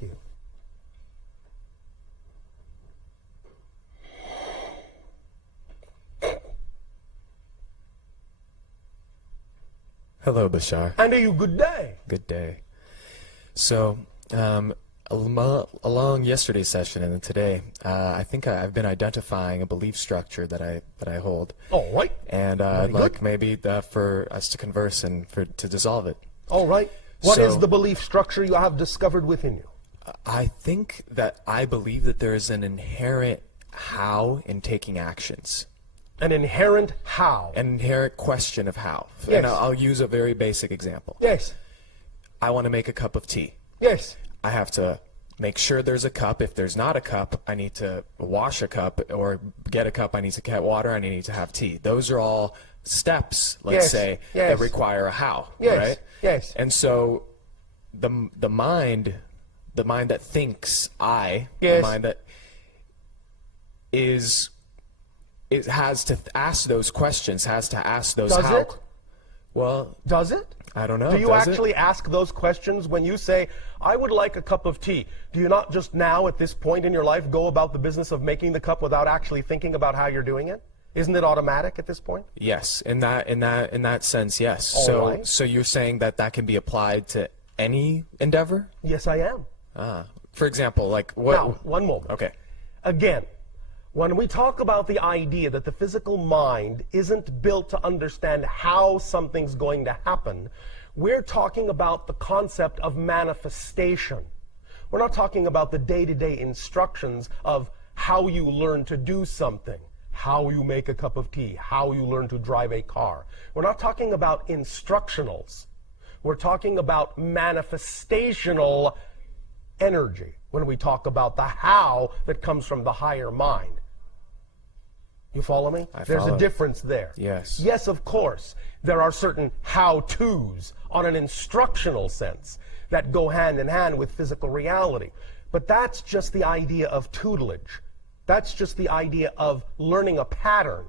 Thank you. Hello, Bashar. And you good day. Good day. So, along yesterday's session and then today, I think I've been identifying a belief structure that I hold. All right. And I'd like maybe for us to converse and to dissolve it. All right. What is the belief structure you have discovered within you? I think that I believe that there is an inherent how in taking actions. An inherent how. An inherent question of how. Yes. And I'll use a very basic example. Yes. I want to make a cup of tea. Yes. I have to make sure there's a cup. If there's not a cup, I need to wash a cup, or get a cup, I need to get water, and I need to have tea. Those are all steps, let's say, that require a how, right? Yes. And so the mind that thinks the mind that it has to ask those questions, has to ask those how. Does it? Well, does it? I don't know. Do you actually ask those questions when you say, I would like a cup of tea? Do you not just now, at this point in your life, go about the business of making the cup without actually thinking about how you're doing it? Isn't it automatic at this point? Yes, in that sense, yes. All so you're saying that can be applied to any endeavor? Yes, I am. For example, like what? Now, one moment. Okay. Again, when we talk about the idea that the physical mind isn't built to understand how something's going to happen, we're talking about the concept of manifestation. We're not talking about the day-to-day instructions of how you learn to do something, how you make a cup of tea, how you learn to drive a car. We're not talking about instructionals. We're talking about manifestational energy when we talk about the how that comes from the higher mind. You follow me? There's a difference there. Yes. Yes, of course. There are certain how-tos on an instructional sense that go hand in hand with physical reality. But that's just the idea of tutelage. That's just the idea of learning a pattern.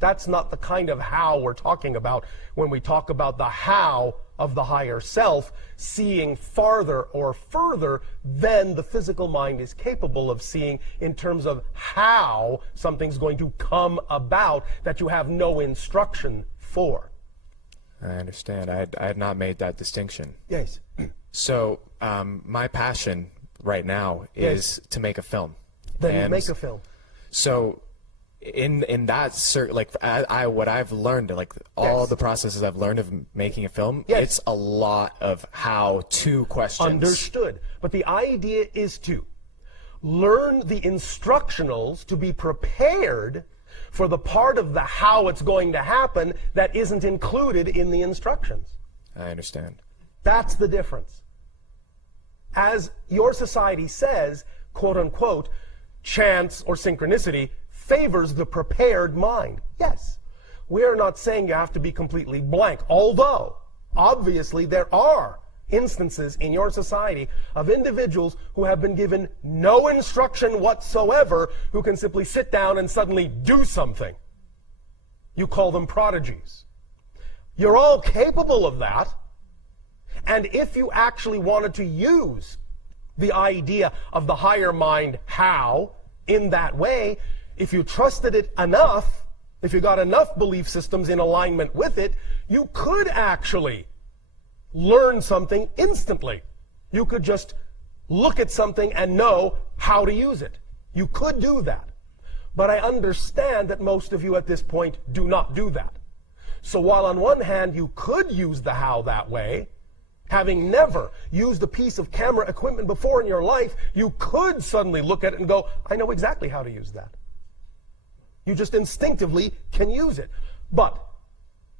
That's not the kind of how we're talking about when we talk about the how of the higher self, seeing farther or further than the physical mind is capable of seeing in terms of how something's going to come about that you have no instruction for. I understand. I had not made that distinction. Yes. So my passion right now is to make a film. Then make a film. So in that what I've learned, like all the processes I've learned of making a film, it's a lot of how-to questions. Understood. But the idea is to learn the instructionals to be prepared for the part of the how it's going to happen that isn't included in the instructions. I understand. That's the difference. As your society says, quote unquote, chance or synchronicity favors the prepared mind. Yes, we're not saying you have to be completely blank, although obviously there are instances in your society of individuals who have been given no instruction whatsoever, who can simply sit down and suddenly do something. You call them prodigies. You're all capable of that, and if you actually wanted to use the idea of the higher mind how in that way, if you trusted it enough, if you got enough belief systems in alignment with it, you could actually learn something instantly. You could just look at something and know how to use it. You could do that. But I understand that most of you at this point do not do that. So while on one hand you could use the how that way, having never used a piece of camera equipment before in your life, you could suddenly look at it and go, I know exactly how to use that. You just instinctively can use it. But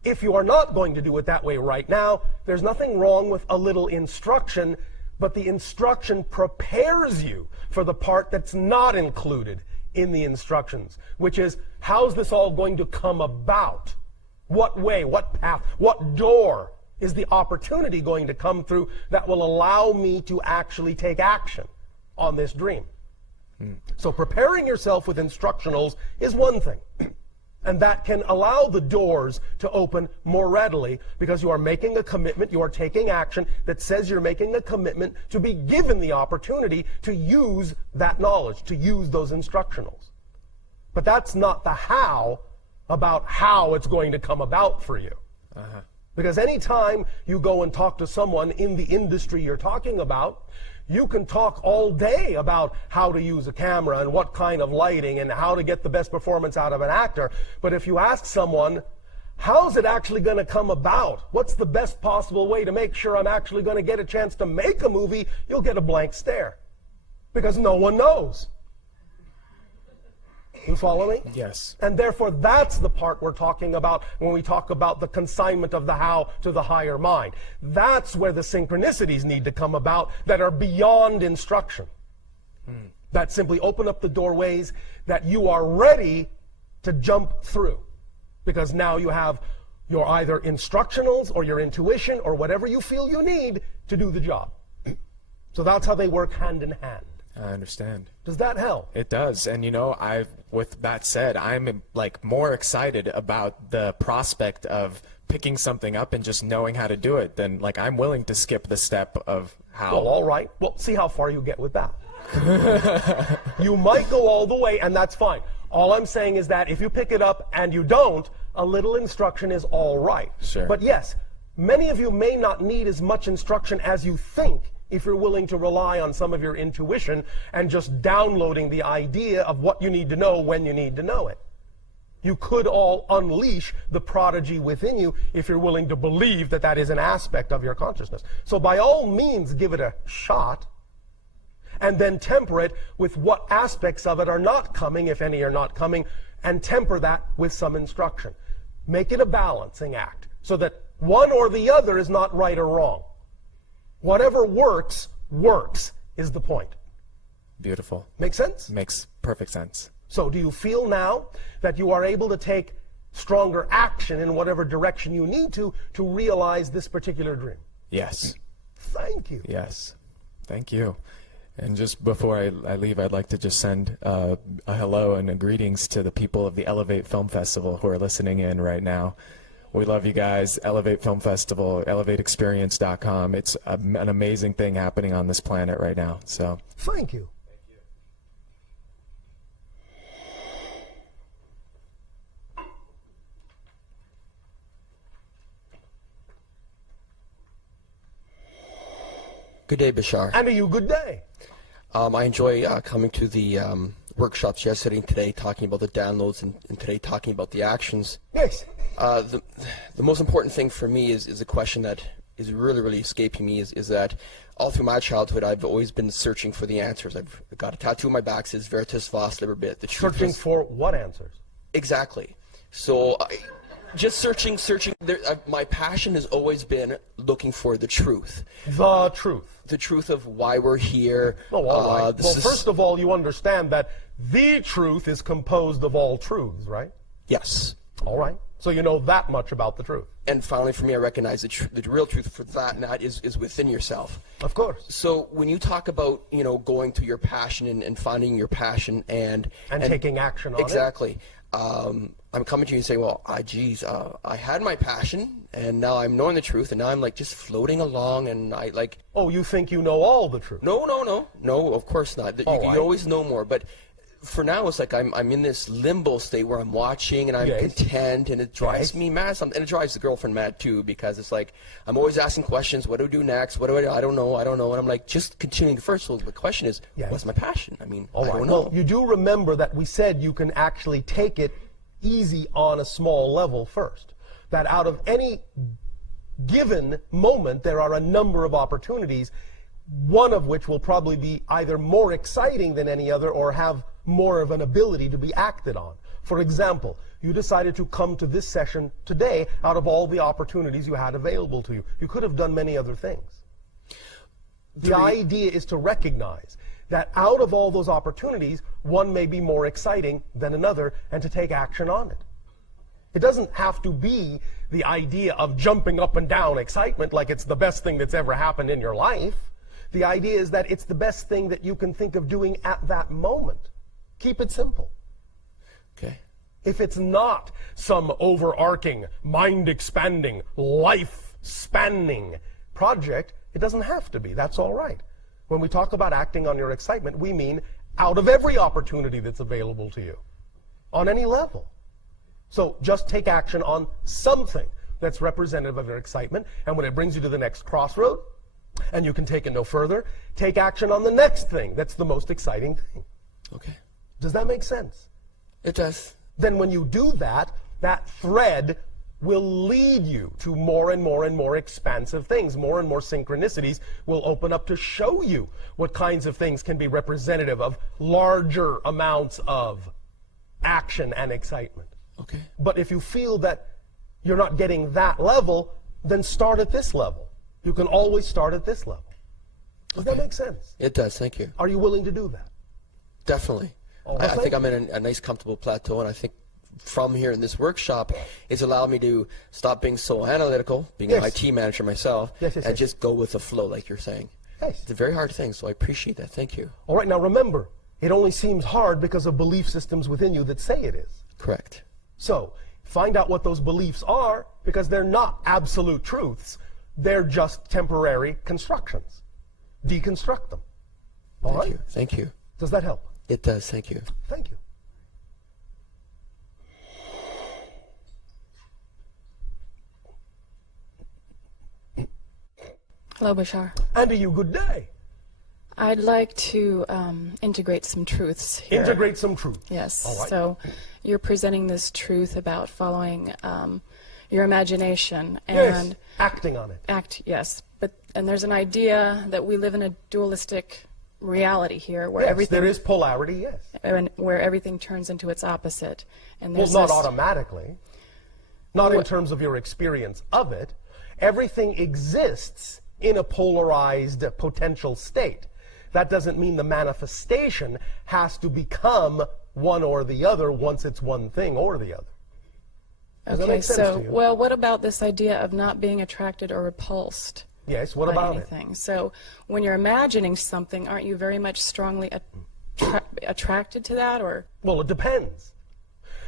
if you are not going to do it that way right now, there's nothing wrong with a little instruction, but the instruction prepares you for the part that's not included in the instructions, which is, how's this all going to come about? What way, what path, what door is the opportunity going to come through that will allow me to actually take action on this dream? So preparing yourself with instructionals is one thing. And that can allow the doors to open more readily because you are making a commitment, you are taking action that says you're making a commitment to be given the opportunity to use that knowledge, to use those instructionals. But that's not the how about how it's going to come about for you. Because anytime you go and talk to someone in the industry you're talking about, you can talk all day about how to use a camera and what kind of lighting and how to get the best performance out of an actor. But if you ask someone, how's it actually going to come about? What's the best possible way to make sure I'm actually going to get a chance to make a movie? You'll get a blank stare. Because no one knows. You follow me? Yes. And therefore, that's the part we're talking about when we talk about the consignment of the how to the higher mind. That's where the synchronicities need to come about that are beyond instruction. That simply open up the doorways that you are ready to jump through. Because now you have your either instructionals or your intuition or whatever you feel you need to do the job. So that's how they work hand in hand. I understand. Does that help? It does. And with that said, I'm like more excited about the prospect of picking something up and just knowing how to do it than like I'm willing to skip the step of how. Well, all right. Well, see how far you get with that. You might go all the way, and that's fine. All I'm saying is that if you pick it up and you don't, a little instruction is all right. Sure. But yes, many of you may not need as much instruction as you think if you're willing to rely on some of your intuition and just downloading the idea of what you need to know when you need to know it. You could all unleash the prodigy within you if you're willing to believe that that is an aspect of your consciousness. So by all means, give it a shot, and then temper it with what aspects of it are not coming, if any are not coming, and temper that with some instruction. Make it a balancing act so that one or the other is not right or wrong. Whatever works, works, is the point. Beautiful. Make sense? Makes perfect sense. So do you feel now that you are able to take stronger action in whatever direction you need to realize this particular dream? Yes. Thank you. Yes. Thank you. And just before I leave, I'd like to just send a hello and a greetings to the people of the Elevate Film Festival who are listening in right now. We love you guys. Elevate Film Festival, elevateexperience.com. It's an amazing thing happening on this planet right now. So thank you. Good day, Bashar. And to you, good day. I enjoy coming to the workshops yesterday and today, talking about the downloads, and today talking about the actions. Yes. The most important thing for me is a question that is really escaping me, is that all through my childhood I've always been searching for the answers. I've got a tattoo on my back that says Veritas Vos Liber Bit. The truth searching for what answers? Exactly. So just searching. My passion has always been looking for the truth. The truth. The truth of why we're here. Oh, all right. Well, first of all, you understand that the truth is composed of all truths, right? Yes. All right. So you know that much about the truth. And finally, for me, I recognize the real truth for that, and that is within yourself. Of course. So when you talk about, going to your passion and finding your passion and taking action on it. Exactly. I'm coming to you and saying, well, I had my passion, and now I'm knowing the truth, and now I'm like just floating along, and I like. Oh, you think you know all the truth? No, of course not. You always know more, but for now it's like I'm in this limbo state where I'm watching and I'm content, and it drives me mad, and it drives the girlfriend mad too, because it's like I'm always asking questions. What do I do next? What do I don't know, and I'm like just continuing first. So the question is, what's my passion? I mean, I don't know. Well, you do remember that we said you can actually take it easy on a small level first. That out of any given moment, there are a number of opportunities, one of which will probably be either more exciting than any other or have more of an ability to be acted on. For example, you decided to come to this session today out of all the opportunities you had available to you. You could have done many other things. The idea is to recognize that out of all those opportunities, one may be more exciting than another, and to take action on it. It doesn't have to be the idea of jumping up and down excitement like it's the best thing that's ever happened in your life. The idea is that it's the best thing that you can think of doing at that moment. Keep it simple. Okay. If it's not some overarching, mind-expanding, life-spanning project, it doesn't have to be. That's all right. When we talk about acting on your excitement, we mean out of every opportunity that's available to you, on any level. So just take action on something that's representative of your excitement, and when it brings you to the next crossroad, and you can take it no further, take action on the next thing that's the most exciting thing. Okay. Does that make sense? It does. Then when you do that, that thread will lead you to more and more and more expansive things. More and more synchronicities will open up to show you what kinds of things can be representative of larger amounts of action and excitement. Okay. But if you feel that you're not getting that level, then start at this level. You can always start at this level. Does that make sense? It does. Thank you. Are you willing to do that? Definitely. I think I'm in a nice, comfortable plateau, and I think from here in this workshop, it's allowed me to stop being so analytical, being an IT manager myself, and just go with the flow, like you're saying. Yes. It's a very hard thing, so I appreciate that. Thank you. All right, now remember, it only seems hard because of belief systems within you that say it is. Correct. So find out what those beliefs are, because they're not absolute truths. They're just temporary constructions. Deconstruct them. All right? Thank you. Does that help? It does. Thank you. Thank you. Hello, Bashar. And to you, good day. I'd like to integrate some truths here. Integrate some truth. Yes. All right. So you're presenting this truth about following your imagination and yes. Acting on it. Yes. And there's an idea that we live in a dualistic reality here where yes, everything there is polarity, yes. And where everything turns into its opposite. And well, there's not automatically. Not in terms of your experience of it. Everything exists in a polarized potential state. That doesn't mean the manifestation has to become one or the other once it's one thing or the other. Does that make sense to you? Well, what about this idea of not being attracted or repulsed? Yes, what about anything? So when you're imagining something, aren't you very much strongly attracted to that? Or? Well, it depends.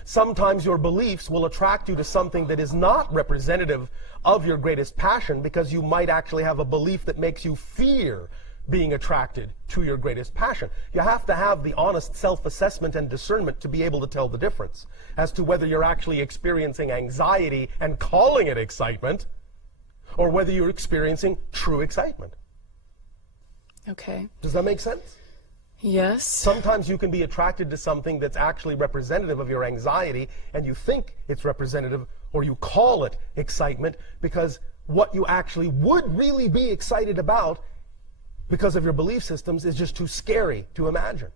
Sometimes your beliefs will attract you to something that is not representative of your greatest passion, because you might actually have a belief that makes you fear being attracted to your greatest passion. You have to have the honest self-assessment and discernment to be able to tell the difference as to whether you're actually experiencing anxiety and calling it excitement, or whether you're experiencing true excitement. Okay. Does that make sense? Yes. Sometimes you can be attracted to something that's actually representative of your anxiety, and you think it's representative, or you call it excitement, because what you actually would really be excited about because of your belief systems is just too scary to imagine.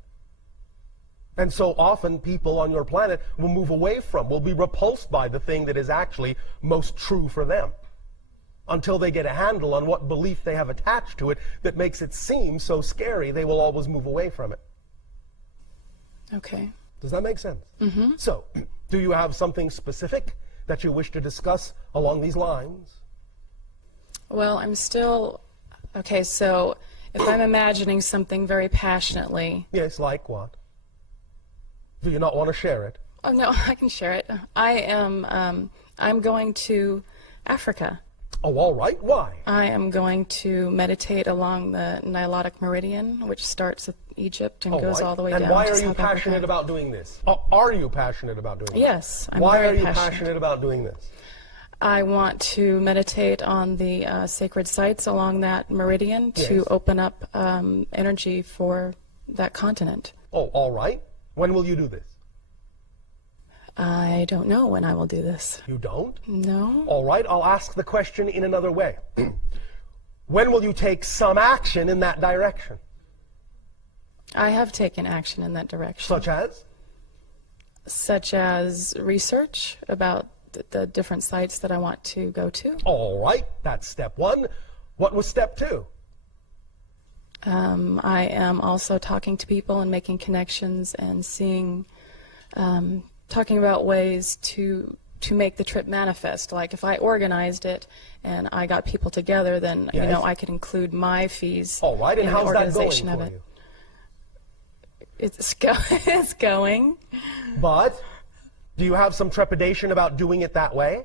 And so often people on your planet will move away from, will be repulsed by the thing that is actually most true for them, until they get a handle on what belief they have attached to it that makes it seem so scary. They will always move away from it. Okay. Does that make sense? Mm-hmm. So, do you have something specific that you wish to discuss along these lines? Well, I'm still... Okay, so if I'm imagining something very passionately... Yes, like what? Do you not want to share it? Oh, no, I can share it. I'm going to Africa. Oh, all right. Why? I am going to meditate along the Nilotic Meridian, which starts at Egypt and goes all the way down to South Africa. And why are you passionate about doing this? Are you passionate about doing this? Yes, I'm Why very are you passionate about doing this? I want to meditate on the sacred sites along that meridian to open up energy for that continent. Oh, all right. When will you do this? I don't know when I will do this. You don't? No. All right, I'll ask the question in another way. When will you take some action in that direction? I have taken action in that direction. Such as? Such as research about the different sites that I want to go to. All right, that's step one. What was step two? I am also talking to people and making connections and seeing... talking about ways to make the trip manifest. Like if I organized it and I got people together, then you know I could include my fees. All right, and in how's the organization that going of for it. you? It's going. But Do you have some trepidation about doing it that way?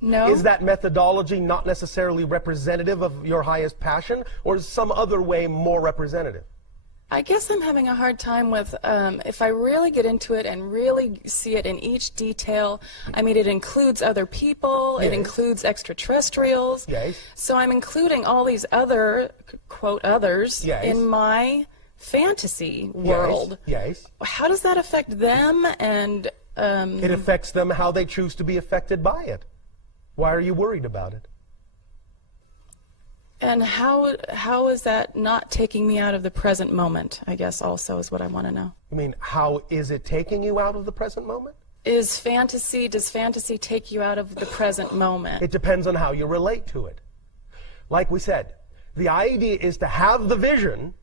No. Is that methodology not necessarily representative of your highest passion, or is some other way more representative? I guess I'm having a hard time with, if I really get into it and really see it in each detail, I mean, it includes other people, yes. It includes extraterrestrials. Yes. So I'm including all these other, quote, others yes. in my fantasy world. Yes. How does that affect them? And it affects them how they choose to be affected by it. Why are you worried about it? And how is that not taking me out of the present moment, I guess also is what I want to know. I mean, how is it taking you out of the present moment? Does fantasy take you out of the present moment? It depends on how you relate to it. Like we said, the idea is to have the vision,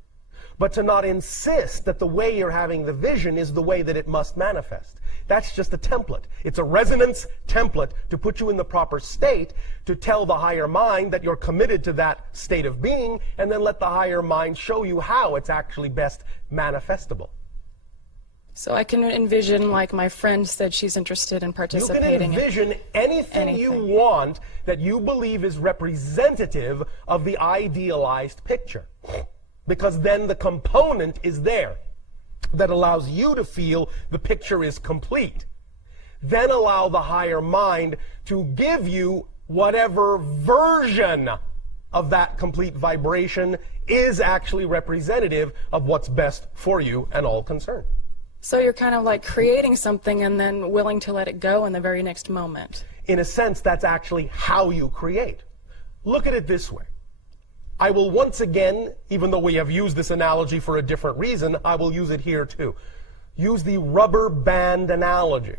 but to not insist that the way you're having the vision is the way that it must manifest. That's just a template. It's a resonance template to put you in the proper state, to tell the higher mind that you're committed to that state of being, and then let the higher mind show you how it's actually best manifestable. So I can envision, like my friend said she's interested in participating. You can envision anything you want that you believe is representative of the idealized picture. Because then the component is there that allows you to feel the picture is complete. Then allow the higher mind to give you whatever version of that complete vibration is actually representative of what's best for you and all concerned. So you're kind of like creating something and then willing to let it go in the very next moment. In a sense, that's actually how you create. Look at it this way. I will once again, even though we have used this analogy for a different reason, I will use it here too. Use the rubber band analogy.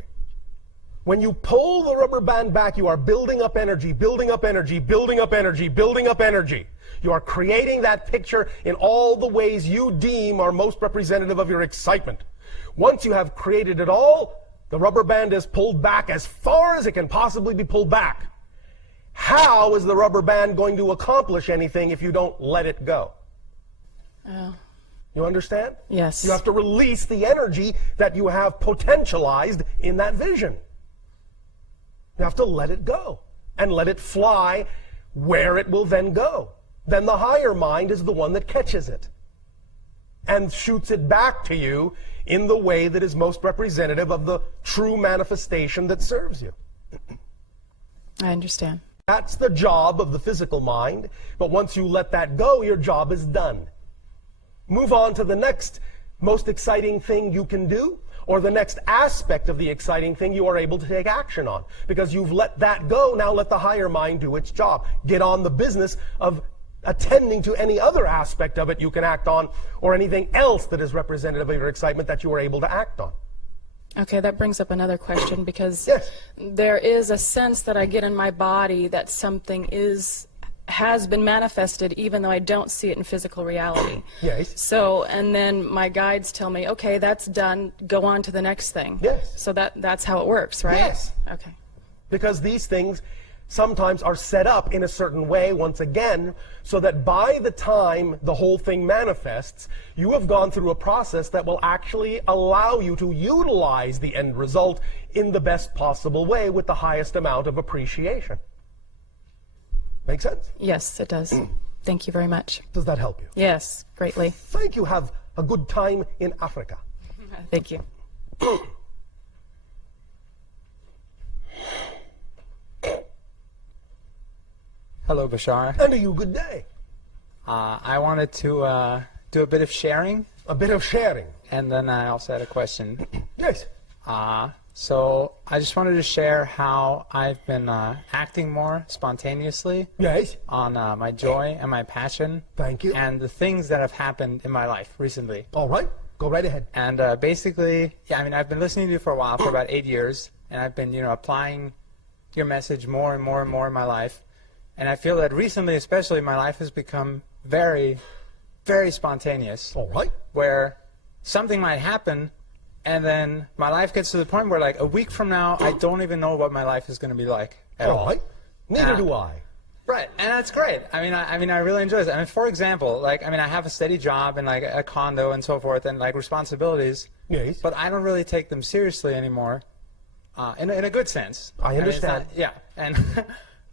When you pull the rubber band back, you are building up energy, building up energy, building up energy, building up energy. You are creating that picture in all the ways you deem are most representative of your excitement. Once you have created it all, the rubber band is pulled back as far as it can possibly be pulled back. How is the rubber band going to accomplish anything if you don't let it go? Oh. You understand? Yes. You have to release the energy that you have potentialized in that vision. You have to let it go and let it fly where it will then go. Then the higher mind is the one that catches it and shoots it back to you in the way that is most representative of the true manifestation that serves you. I understand. That's the job of the physical mind, but once you let that go, your job is done. Move on to the next most exciting thing you can do, or the next aspect of the exciting thing you are able to take action on. Because you've let that go, now let the higher mind do its job. Get on the business of attending to any other aspect of it you can act on, or anything else that is representative of your excitement that you are able to act on. Okay, that brings up another question, because yes. There is a sense that I get in my body that something has been manifested, even though I don't see it in physical reality. Yes. So, and then my guides tell me, okay, that's done, go on to the next thing. Yes. So that's how it works, right? Yes. Okay. Because these things sometimes are set up in a certain way, once again, so that by the time the whole thing manifests, you have gone through a process that will actually allow you to utilize the end result in the best possible way with the highest amount of appreciation. Make sense? Yes, it does. Thank you very much. Does that help you? Yes, greatly. Thank you. Have a good time in Africa. Thank you. Hello, Bashar. And you good day. I wanted to do a bit of sharing. A bit of sharing. And then I also had a question. Yes. So I just wanted to share how I've been acting more spontaneously. Yes. On my joy and my passion. Thank you. And the things that have happened in my life recently. All right. Go right ahead. And basically, yeah, I mean, I've been listening to you for a while, for about 8 years. And I've been, applying your message more and more and more in my life. And I feel that recently, especially, my life has become very, very spontaneous. All right. Where something might happen, and then my life gets to the point where, like, a week from now, I don't even know what my life is going to be like at all. All right. Neither do I. Right, and that's great. I mean, I really enjoy it. I mean, for example, I have a steady job and, like, a condo and so forth, and, like, responsibilities. Yes. But I don't really take them seriously anymore. in a good sense. I understand. Yeah, and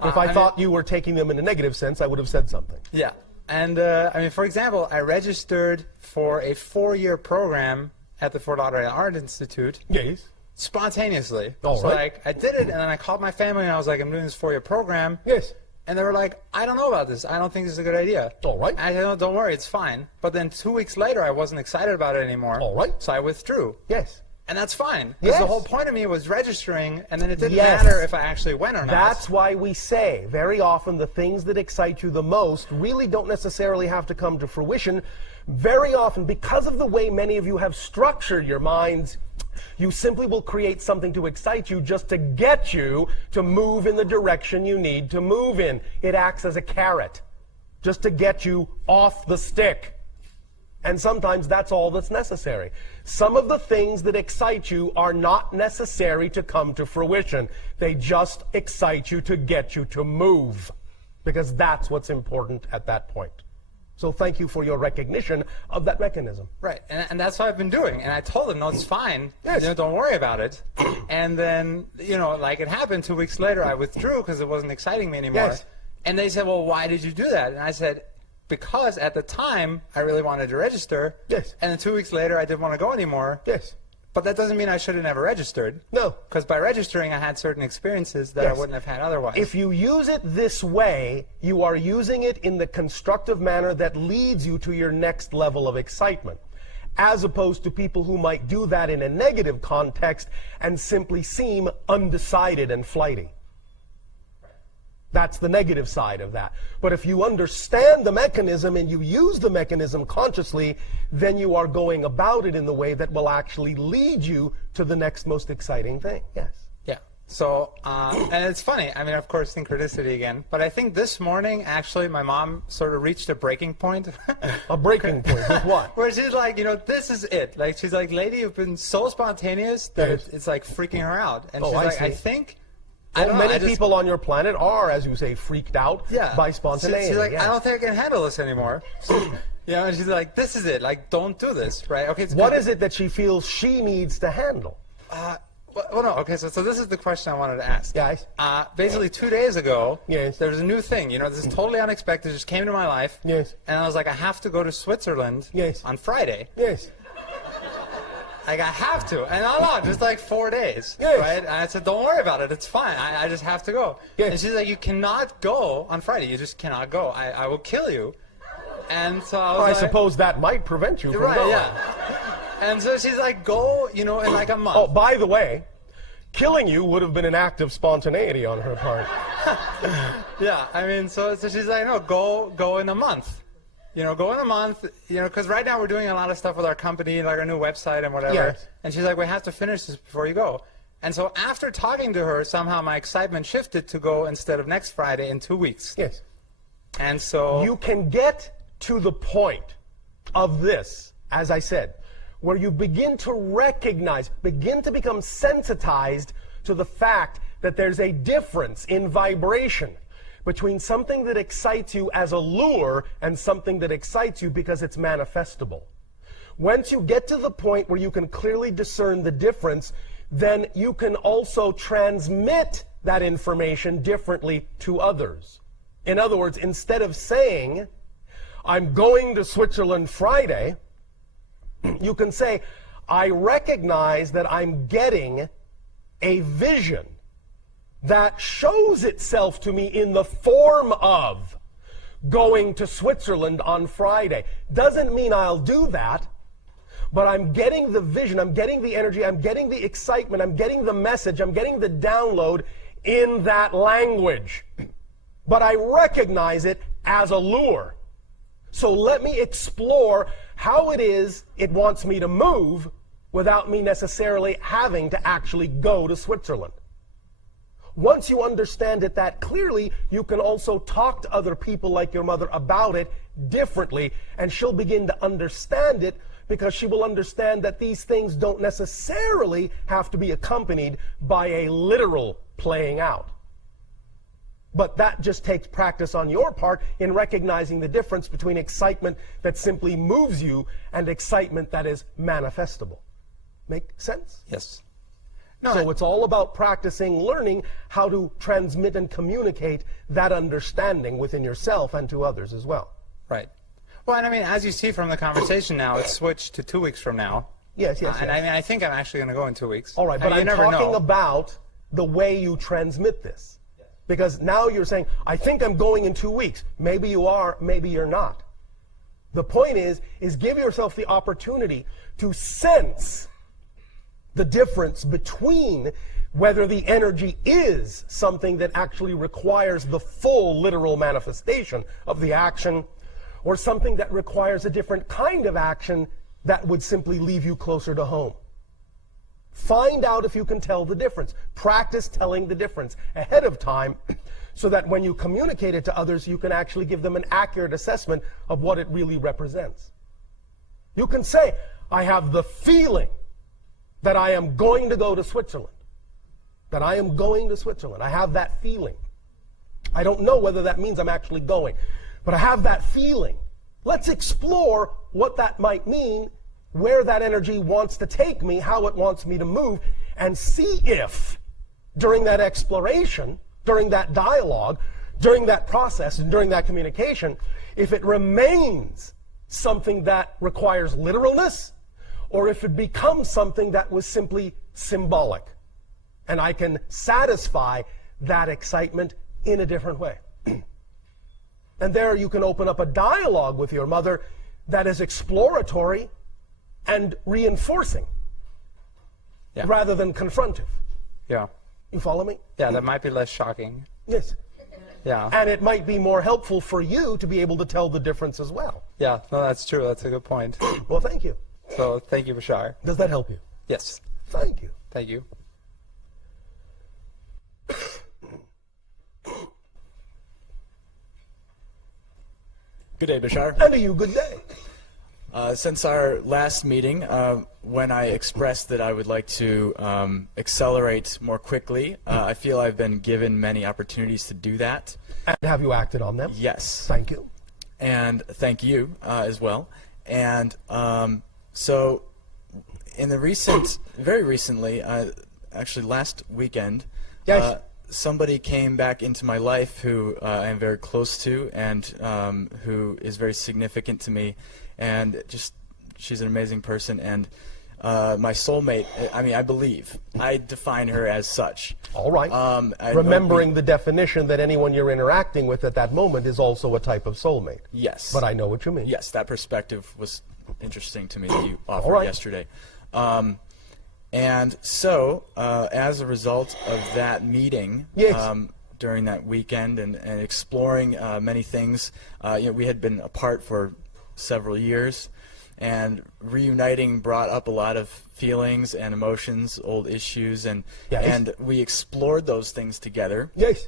if I thought you were taking them in a negative sense, I would have said something. Yeah, and I mean, for example, I registered for a 4-year program at the Fort Lauderdale Art Institute. Yes. Spontaneously. All so right. like I did it, and then I called my family, and I was like, I'm doing this 4-year program. Yes. And they were like, I don't know about this. I don't think this is a good idea. All right. I said, no, don't worry, it's fine. But then 2 weeks later, I wasn't excited about it anymore. All right. So I withdrew. Yes. And that's fine. Because Yes. the whole point of me was registering, and then it didn't Yes. matter if I actually went or not. That's why we say very often the things that excite you the most really don't necessarily have to come to fruition. Very often, because of the way many of you have structured your minds, you simply will create something to excite you just to get you to move in the direction you need to move in. It acts as a carrot, just to get you off the stick. And sometimes that's all that's necessary. Some of the things that excite you are not necessary to come to fruition. They just excite you to get you to move, because that's what's important at that point. So thank you for your recognition of that mechanism. Right, and that's what I've been doing. And I told them, no, it's fine. Yes. You know, don't worry about it. And then, you know, like it happened 2 weeks later, I withdrew because it wasn't exciting me anymore. Yes. And they said, well, why did you do that? And I said, because at the time, I really wanted to register. Yes. And then 2 weeks later, I didn't want to go anymore. Yes. But that doesn't mean I should have never registered. No. Because by registering, I had certain experiences that I wouldn't have had otherwise. If you use it this way, you are using it in the constructive manner that leads you to your next level of excitement, as opposed to people who might do that in a negative context and simply seem undecided and flighty. That's the negative side of that. But if you understand the mechanism and you use the mechanism consciously, then you are going about it in the way that will actually lead you to the next most exciting thing. Yes. Yeah. So, and it's funny. I mean, of course, synchronicity again. But I think this morning, actually, my mom sort of reached a breaking point. A breaking point with what? Where she's like, you know, this is it. Like, she's like, lady, you've been so spontaneous that Yes. it's like freaking her out. And Oh, she's I like, see. I think. I don't know, Many I just- people on your planet are, as you say, freaked out by spontaneity. She's like, yes. I don't think I can handle this anymore. Yeah, and she's like, this is it. Like, don't do this, right? Okay. What is it that she feels she needs to handle? Well, no. Okay, so this is the question I wanted to ask. Guys? Basically, 2 days ago, Yes. there was a new thing. You know, this is totally unexpected. It just came into my life. Yes. And I was like, I have to go to Switzerland Yes. on Friday. Yes. Like, I have to. And no, just like 4 days. Yes. Right? And I said, don't worry about it. It's fine. I just have to go. Yes. And she's like, you cannot go on Friday. You just cannot go. I will kill you. And so I was I like, suppose that might prevent you from right, going. yeah. And so she's like, go, you know, in like a month. Oh, by the way, killing you would have been an act of spontaneity on her part. Yeah, I mean, so she's like, no, go in a month. You know, go in a month, you know, because right now we're doing a lot of stuff with our company, like our new website and whatever. Yes. And she's like, we have to finish this before you go. And so after talking to her, somehow my excitement shifted to go instead of next Friday in 2 weeks. Yes. And so... You can get to the point of this, as I said, where you begin to recognize, begin to become sensitized to the fact that there's a difference in vibration between something that excites you as a lure and something that excites you because it's manifestable. Once you get to the point where you can clearly discern the difference, then you can also transmit that information differently to others. In other words, instead of saying, I'm going to Switzerland Friday, you can say, I recognize that I'm getting a vision that shows itself to me in the form of going to Switzerland on Friday. Doesn't mean I'll do that, but I'm getting the vision, I'm getting the energy, I'm getting the excitement, I'm getting the message, I'm getting the download in that language. But I recognize it as a lure. So let me explore how it is it wants me to move without me necessarily having to actually go to Switzerland. Once you understand it that clearly, you can also talk to other people like your mother about it differently, and she'll begin to understand it because she will understand that these things don't necessarily have to be accompanied by a literal playing out. But that just takes practice on your part in recognizing the difference between excitement that simply moves you and excitement that is manifestable. Make sense? Yes. No, So it's all about practicing, learning how to transmit and communicate that understanding within yourself and to others as well. Right. Well, and I mean, as you see from the conversation now, it's switched to 2 weeks from now. Yes, yes, And yes. I mean, I think I'm actually going to go in 2 weeks. All right, but I'm talking about the way you transmit this. Because now you're saying, I think I'm going in 2 weeks. Maybe you are, maybe you're not. The point is give yourself the opportunity to sense the difference between whether the energy is something that actually requires the full literal manifestation of the action, or something that requires a different kind of action that would simply leave you closer to home. Find out if you can tell the difference. Practice telling the difference ahead of time so that when you communicate it to others, you can actually give them an accurate assessment of what it really represents. You can say, I have the feeling that I am going to go to Switzerland. That I am going to Switzerland. I have that feeling. I don't know whether that means I'm actually going, but I have that feeling. Let's explore what that might mean, where that energy wants to take me, how it wants me to move, and see if, during that exploration, during that dialogue, during that process, and during that communication, if it remains something that requires literalness, or if it becomes something that was simply symbolic. And I can satisfy that excitement in a different way. And there you can open up a dialogue with your mother that is exploratory and reinforcing, rather than confrontive. Yeah. You follow me? Yeah, that might be less shocking. Yes. Yeah. And it might be more helpful for you to be able to tell the difference as well. Yeah, no, that's true. That's a good point. Well, thank you. So, thank you, Bashar. Does that help you? Yes. Thank you. Thank you. Good day, Bashar. And to you, good day. Since our last meeting, when I expressed that I would like to accelerate more quickly, I feel I've been given many opportunities to do that. And have you acted on them? Yes. Thank you. And thank you as well. And so in the very recently, actually last weekend, Yes. Somebody came back into my life who I am very close to and who is very significant to me. And just, she's an amazing person. And my soulmate, I mean, I believe. I define her as such. All right. Remembering the definition that anyone you're interacting with at that moment is also a type of soulmate. Yes. But I know what you mean. Yes, that perspective was interesting to me that you offered yesterday. And so, as a result of that meeting, during that weekend and exploring many things, we had been apart for several years, and reuniting brought up a lot of feelings and emotions, old issues, and we explored those things together. Yes.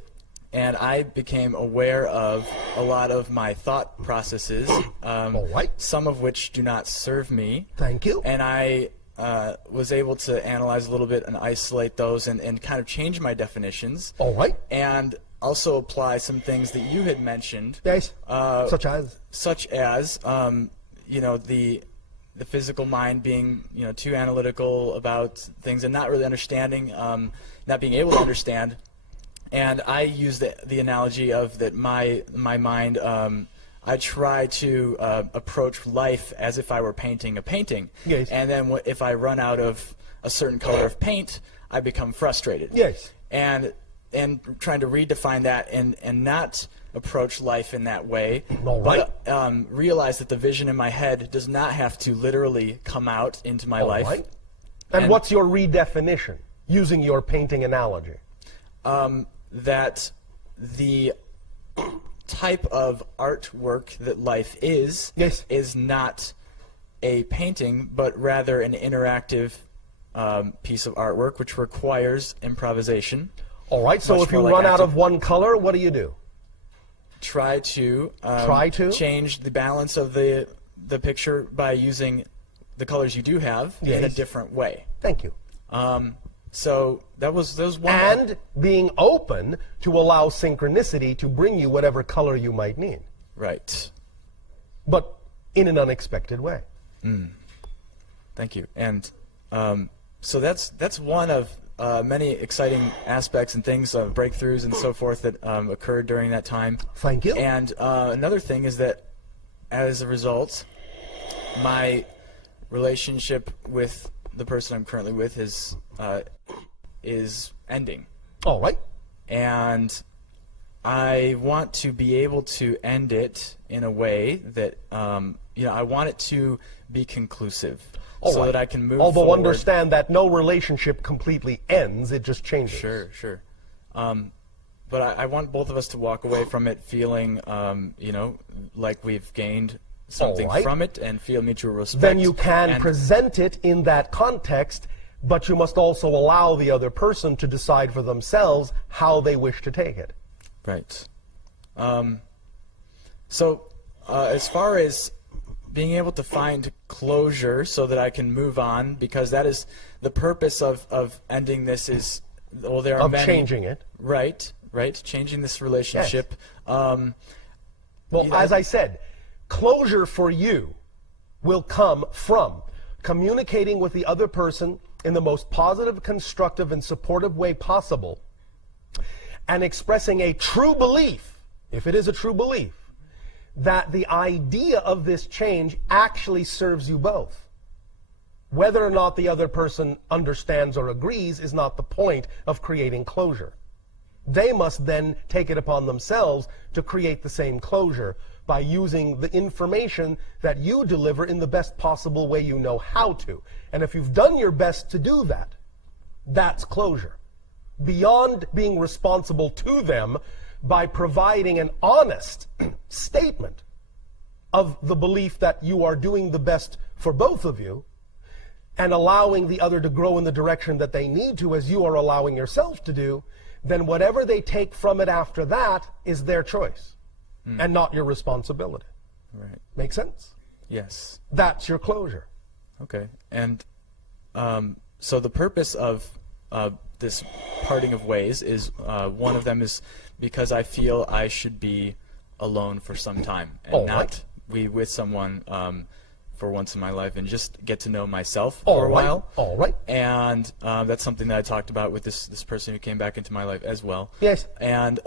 And I became aware of a lot of my thought processes, some of which do not serve me. Thank you. And I was able to analyze a little bit and isolate those and kind of change my definitions. All right. And also apply some things that you had mentioned. Yes. Such as? The physical mind being, too analytical about things and not really understanding, not being able to understand. And I use the analogy of that my mind, I try to approach life as if I were painting a painting. Yes. And then if I run out of a certain color of paint, I become frustrated. Yes. And trying to redefine that and not approach life in that way. All right. But realize that the vision in my head does not have to literally come out into my life. Right. And what's your redefinition, using your painting analogy? That the type of artwork that life is not a painting, but rather an interactive piece of artwork, which requires improvisation. All right, so if you run out of one color, what do? Try to change the balance of the picture by using the colors you do have in a different way. Thank you. So that was one. And being open to allow synchronicity to bring you whatever color you might need. Right. But in an unexpected way. Thank you. And so that's one of many exciting aspects and things, breakthroughs and so forth that occurred during that time. Thank you. And another thing is that as a result, my relationship with the person I'm currently with is ending. All right. And I want to be able to end it in a way that, I want it to be conclusive. So that I can move Although forward. understand that no relationship completely ends, it just changes. Sure. But I want both of us to walk away from it feeling, like we've gained something from it and feel mutual respect. Then you can present it in that context, but you must also allow the other person to decide for themselves how they wish to take it. Right. So as far as being able to find closure so that I can move on, because that is the purpose of ending this is, well, there are many. Of changing it. Right, changing this relationship. Yes. As I said, closure for you will come from communicating with the other person in the most positive, constructive, and supportive way possible, and expressing a true belief, if it is a true belief, that the idea of this change actually serves you both. Whether or not the other person understands or agrees is not the point of creating closure. They must then take it upon themselves to create the same closure by using the information that you deliver in the best possible way you know how to. And if you've done your best to do that, that's closure. Beyond being responsible to them by providing an honest statement of the belief that you are doing the best for both of you and allowing the other to grow in the direction that they need to, as you are allowing yourself to do, then whatever they take from it after that is their choice and not your responsibility. Right. Make sense? Yes. That's your closure. Okay. And so the purpose of this parting of ways is one of them is because I feel I should be alone for some time and not be with someone for once in my life and just get to know myself for a while. All right. And that's something that I talked about with this person who came back into my life as well. Yes. And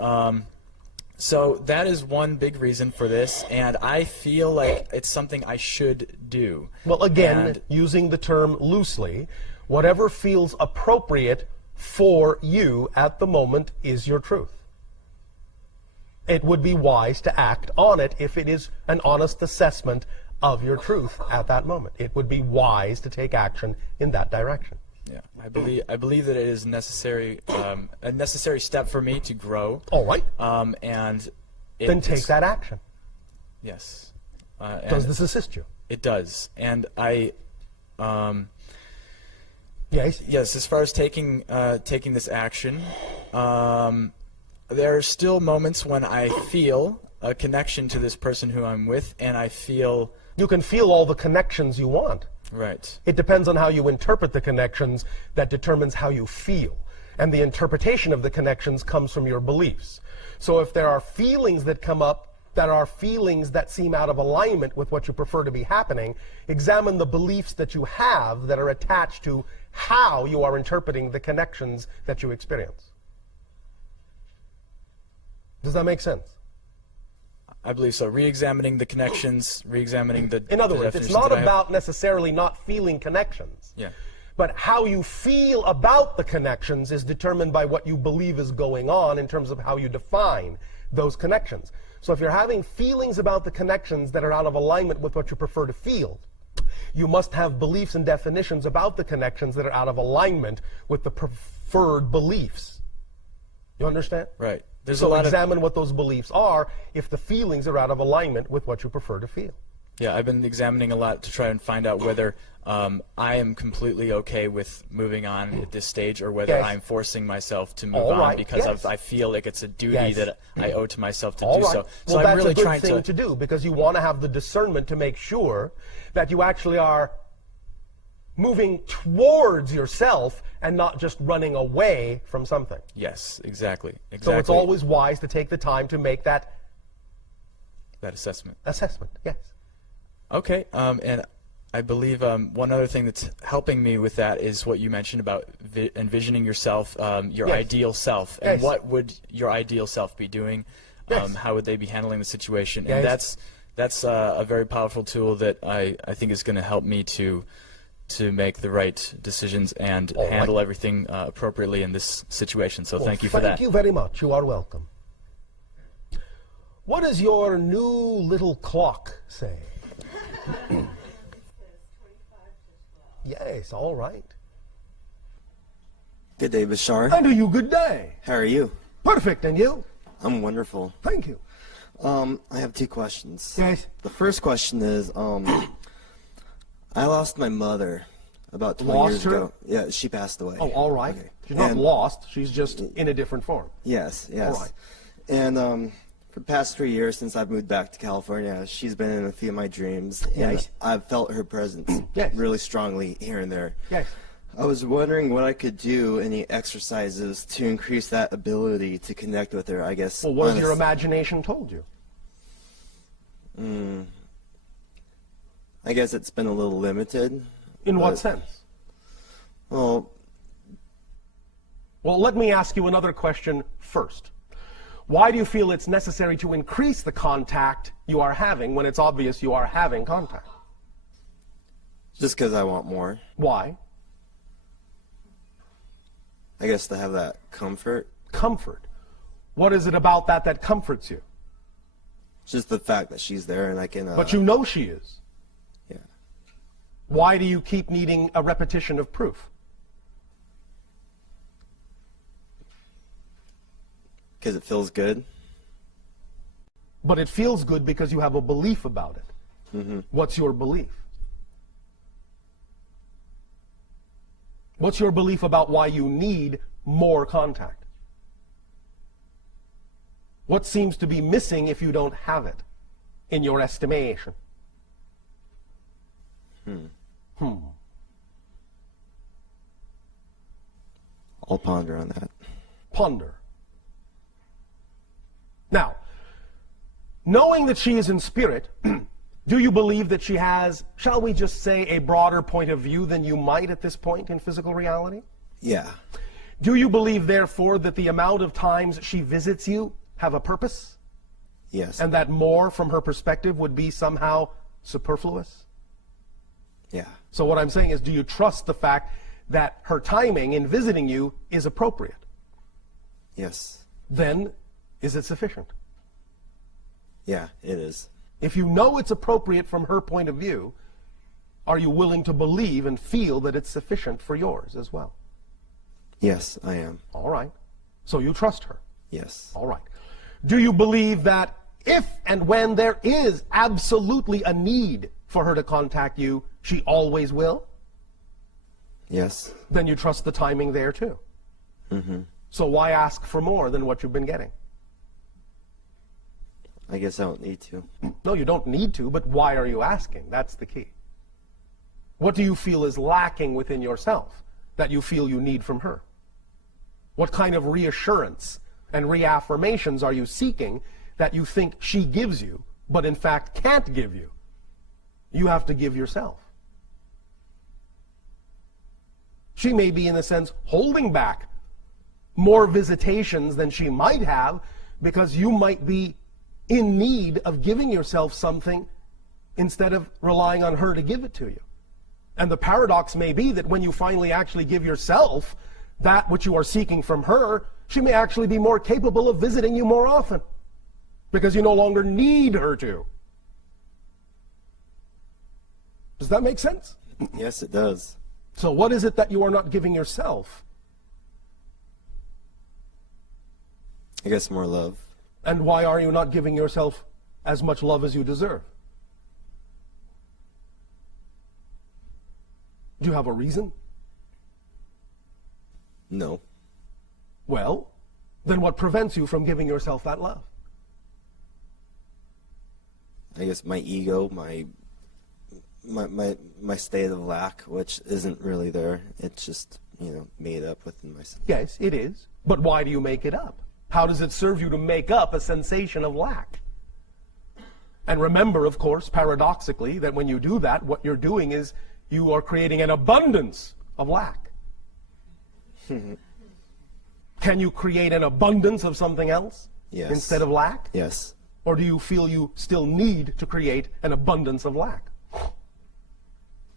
so that is one big reason for this, and I feel like it's something I should do. Well, again, using the term loosely, whatever feels appropriate for you at the moment is your truth. It would be wise to act on it if it is an honest assessment of your truth at that moment. It would be wise to take action in that direction. Yeah, I believe that it is necessary, a necessary step for me to grow. All right. And then take that action. Yes. Does this assist you? It does, and I. Yes. Yes. As far as taking this action, there are still moments when I feel a connection to this person who I'm with, and I feel. You can feel all the connections you want. Right. It depends on how you interpret the connections that determines how you feel. And the interpretation of the connections comes from your beliefs. So if there are feelings that come up that are feelings that seem out of alignment with what you prefer to be happening, examine the beliefs that you have that are attached to how you are interpreting the connections that you experience. Does that make sense? I believe so. Re-examining the connections, re-examining the. In other words, it's not about necessarily not feeling connections. Yeah. But how you feel about the connections is determined by what you believe is going on in terms of how you define those connections. So if you're having feelings about the connections that are out of alignment with what you prefer to feel, you must have beliefs and definitions about the connections that are out of alignment with the preferred beliefs. You understand? Right. So examine what those beliefs are if the feelings are out of alignment with what you prefer to feel. Yeah, I've been examining a lot to try and find out whether I am completely okay with moving on at this stage, or whether I'm forcing myself to move on because I feel like it's a duty that I owe to myself to do so. So well, I'm really that's a trying good thing to do, because you want to have the discernment to make sure that you actually are moving towards yourself and not just running away from something. Yes, exactly. So it's always wise to take the time to make that assessment. Assessment, yes. Okay, and I believe one other thing that's helping me with that is what you mentioned about envisioning yourself, your ideal self, and what would your ideal self be doing? How would they be handling the situation? And that's a very powerful tool that I think is going to help me to make the right decisions and handle everything appropriately in this situation. So thank you for that. Thank you very much. You are welcome. What does your new little clock say? Yes, all right. Good day, Bashar. And to you, good day. How are you? Perfect, and you? I'm wonderful. Thank you. I have 2 questions. Yes. The first question is, I lost my mother about 20 Lost years her? ago. Yeah, she passed away. Oh, all right. Okay. She's not And- lost. She's just in a different form. Yes, yes. All right. And for the past 3 years since I've moved back to California, she's been in a few of my dreams. And Yes. I've felt her presence Yes. really strongly here and there. Yes. I was wondering what I could do, any exercises to increase that ability to connect with her, I guess. Well, what has your imagination told you? I guess it's been a little limited. In what but- sense? Well, Well, let me ask you another question first. Why do you feel it's necessary to increase the contact you are having when it's obvious you are having contact? just because I want more. Why? I guess to have that comfort. Comfort. What is it about that that comforts you? Just the fact that she's there and I can... But you know she is. Yeah. Why do you keep needing a repetition of proof? Because it feels good. But it feels good because you have a belief about it. What's your belief? What's your belief about why you need more contact? What seems to be missing if you don't have it, in your estimation? I'll ponder on that. Ponder. Now, knowing that she is in spirit, do you believe that she has, shall we just say, a broader point of view than you might at this point in physical reality? Yeah. Do you believe, therefore, that the amount of times she visits you have a purpose? Yes. And that more, from her perspective, would be somehow superfluous? Yeah. So what I'm saying is, do you trust the fact that her timing in visiting you is appropriate? Yes. Then, is it sufficient? Yeah, it is. If you know it's appropriate from her point of view, are you willing to believe and feel that it's sufficient for yours as well? Yes, I am. All right. So you trust her. Yes. All right. Do you believe that if and when there is absolutely a need for her to contact you, she always will? Yes. Then you trust the timing there too. So why ask for more than what you've been getting? I guess I don't need to. No, you don't need to, but why are you asking? That's the key. What do you feel is lacking within yourself that you feel you need from her? What kind of reassurance and reaffirmations are you seeking that you think she gives you, but in fact can't give you? You have to give yourself. She may be, in a sense, holding back more visitations than she might have because you might be in need of giving yourself something instead of relying on her to give it to you. And the paradox may be that when you finally actually give yourself that which you are seeking from her, she may actually be more capable of visiting you more often because you no longer need her to. Does that make sense? Yes, it does. So what is it that you are not giving yourself? I guess more love. And why are you not giving yourself as much love as you deserve? Do you have a reason? No. Well, then what prevents you from giving yourself that love? I guess my ego, my state of lack, which isn't really there. It's just, made up within myself. Yes, it is. But why do you make it up? How does it serve you to make up a sensation of lack? And remember, of course, paradoxically, that when you do that, what you're doing is you are creating an abundance of lack. Can you create an abundance of something else instead of lack? Yes. Or do you feel you still need to create an abundance of lack?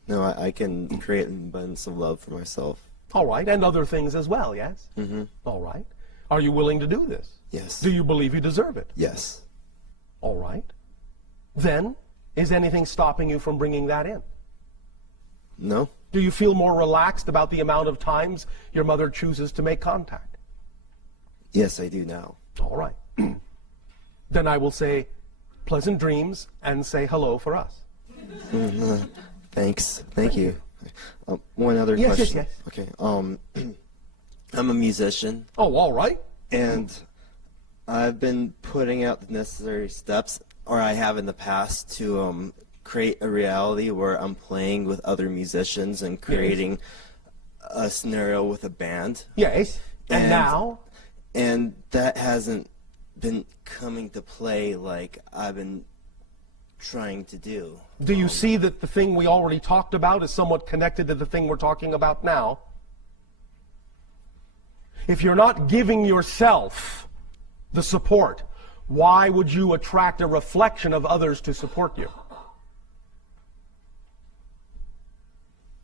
No, I can create an abundance of love for myself. All right, and other things as well, yes? All right. Are you willing to do this? Yes. Do you believe you deserve it? Yes. All right. Then, is anything stopping you from bringing that in? No. Do you feel more relaxed about the amount of times your mother chooses to make contact? Yes, I do now. All right. Then I will say pleasant dreams and say hello for us. Thanks. Thank you. One other question. Yes. Okay. I'm a musician. Oh, all right. And I've been putting out the necessary steps, or I have in the past, to create a reality where I'm playing with other musicians and creating a scenario with a band. Yes. And now? And that hasn't been coming to play like I've been trying to do. Do you see that the thing we already talked about is somewhat connected to the thing we're talking about now? If you're not giving yourself the support, why would you attract a reflection of others to support you?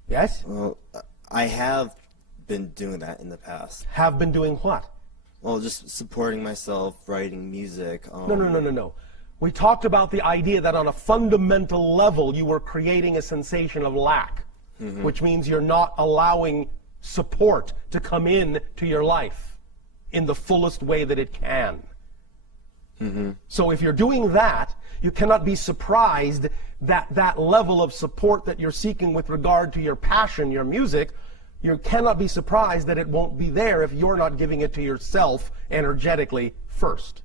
Yes? Well, I have been doing that in the past. Have been doing what? Well, just supporting myself, writing music. No. We talked about the idea that on a fundamental level you were creating a sensation of lack, which means you're not allowing support to come in to your life in the fullest way that it can. So if you're doing that, you cannot be surprised that that level of support that you're seeking with regard to your passion, your music, you cannot be surprised that it won't be there if you're not giving it to yourself energetically first.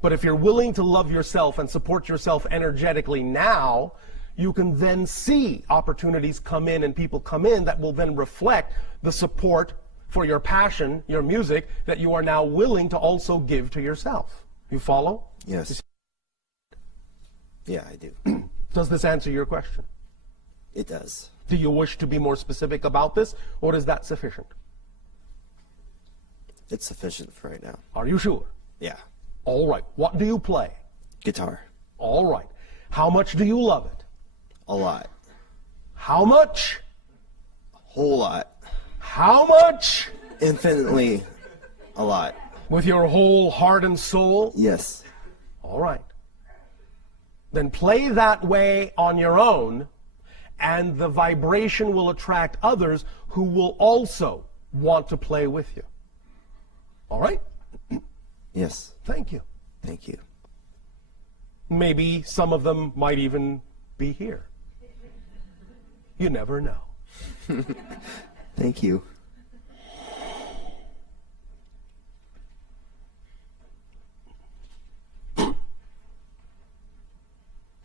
But if you're willing to love yourself and support yourself energetically now, you can then see opportunities come in and people come in that will then reflect the support for your passion, your music, that you are now willing to also give to yourself. You follow? Yes. Yeah, I do. Does this answer your question? It does. Do you wish to be more specific about this, or is that sufficient? It's sufficient for right now. Are you sure? Yeah. All right. What do you play? Guitar. All right. How much do you love it? A lot. How much? A whole lot. How much? Infinitely a lot. With your whole heart and soul? Yes. All right. Then play that way on your own, and the vibration will attract others who will also want to play with you. All right? Yes. Thank you. Thank you. Maybe some of them might even be here. You never know. Thank you.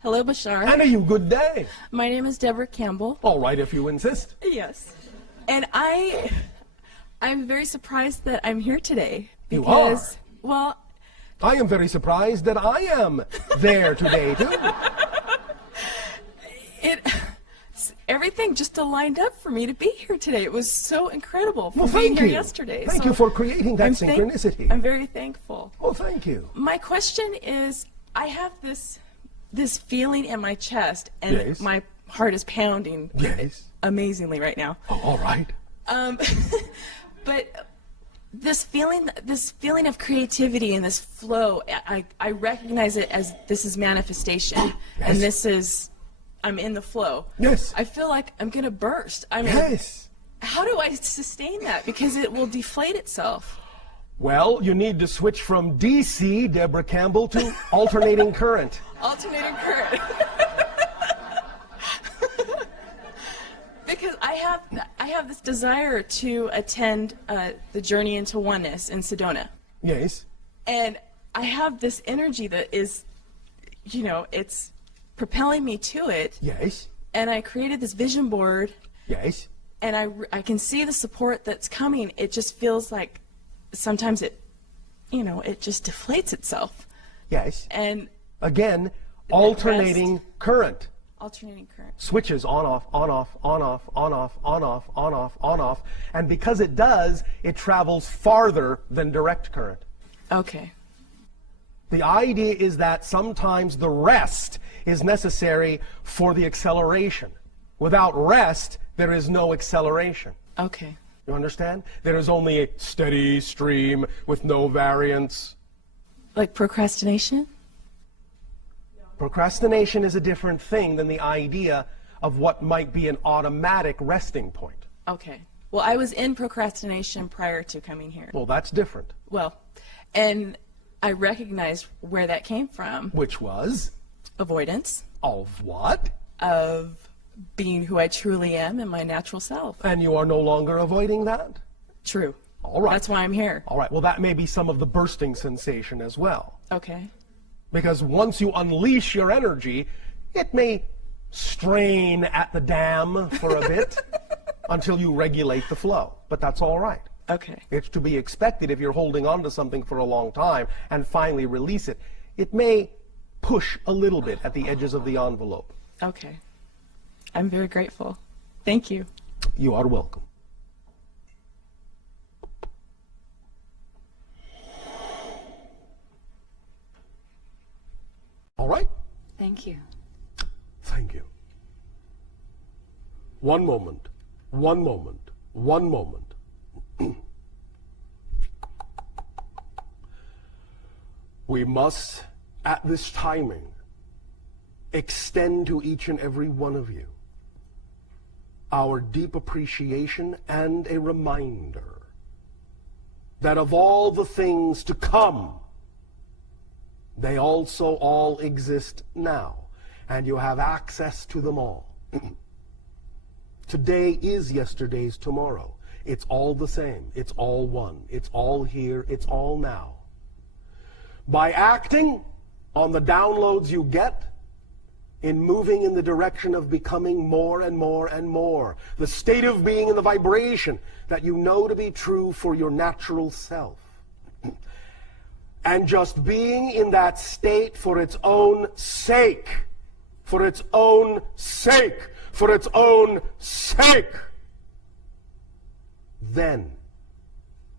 Hello, Bashar. And a good day. My name is Deborah Campbell. All right, if you insist. Yes. And I'm very surprised that I'm here today. You because, are? Well, I am very surprised that I am there today, too. Everything just aligned up for me to be here today. It was so incredible from Well, being thank here you. yesterday. Thank you for creating that synchronicity. I'm very thankful. Oh, thank you. My question is, I have this feeling in my chest, and Yes. my heart is pounding amazingly right now. Oh, all right. But this feeling of creativity and this flow, I recognize it as this is manifestation, and this is, I'm in the flow. Yes. I feel like I'm gonna burst. I mean, Yes. how do I sustain that? Because it will deflate itself. Well, you need to switch from DC, Deborah Campbell, to alternating current. Alternating current. Because I have this desire to attend the Journey into Oneness in Sedona. Yes. And I have this energy that is, it's propelling me to it. Yes. And I created this vision board. Yes. And I can see the support that's coming. It just feels like sometimes it just deflates itself. Yes. And again, Alternating current. Alternating current. Switches on, off, on, off, on, off, on, off, on, off, on, off, on, off. And because it does, it travels farther than direct current. Okay. The idea is that sometimes the rest is necessary for the acceleration. Without rest, there is no acceleration. Okay. You understand? There is only a steady stream with no variance. Like procrastination? Procrastination is a different thing than the idea of what might be an automatic resting point. Okay. Well, I was in procrastination prior to coming here. Well, that's different. Well, and I recognized where that came from. Which was? Avoidance. Of what? Of being who I truly am in my natural self. And you are no longer avoiding that? True. All right. That's why I'm here. All right. Well, that may be some of the bursting sensation as well. Okay. Because once you unleash your energy, it may strain at the dam for a bit until you regulate the flow. But that's all right. Okay. It's to be expected if you're holding on to something for a long time and finally release it. It may push a little bit at the edges of the envelope. Okay. I'm very grateful. Thank you. You are welcome. All right? Thank you. Thank you. One moment. One moment. One moment. We must, at this timing, extend to each and every one of you our deep appreciation and a reminder that of all the things to come, they also all exist now, and you have access to them all. Today is yesterday's tomorrow. It's all the same. It's all one. It's all here. It's all now. By acting on the downloads you get, in moving in the direction of becoming more and more and more, the state of being and the vibration that you know to be true for your natural self. And just being in that state for its own sake, for its own sake, for its own sake, then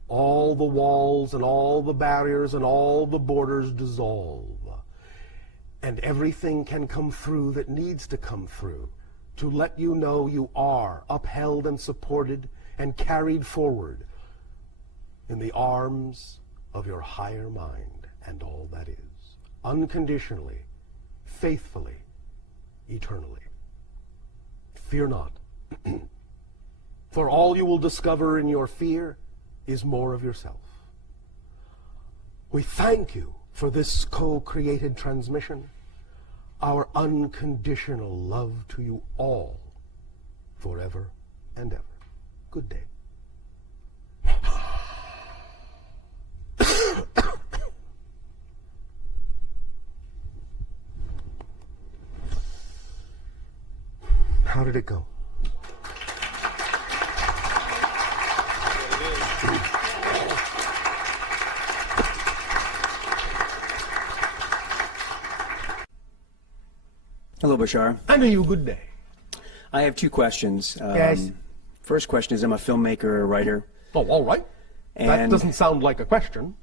all the walls and all the barriers and all the borders dissolve. And everything can come through that needs to come through to let you know you are upheld and supported and carried forward in the arms of your higher mind and all that is, unconditionally, faithfully, eternally. Fear not, for all you will discover in your fear is more of yourself. We thank you for this co-created transmission, our unconditional love to you all, forever and ever. Good day. How did it go? Hello, Bashar. And you, good day. I have two questions. Yes. First question is, I'm a filmmaker, a writer. Oh, all right. That And doesn't sound like a question.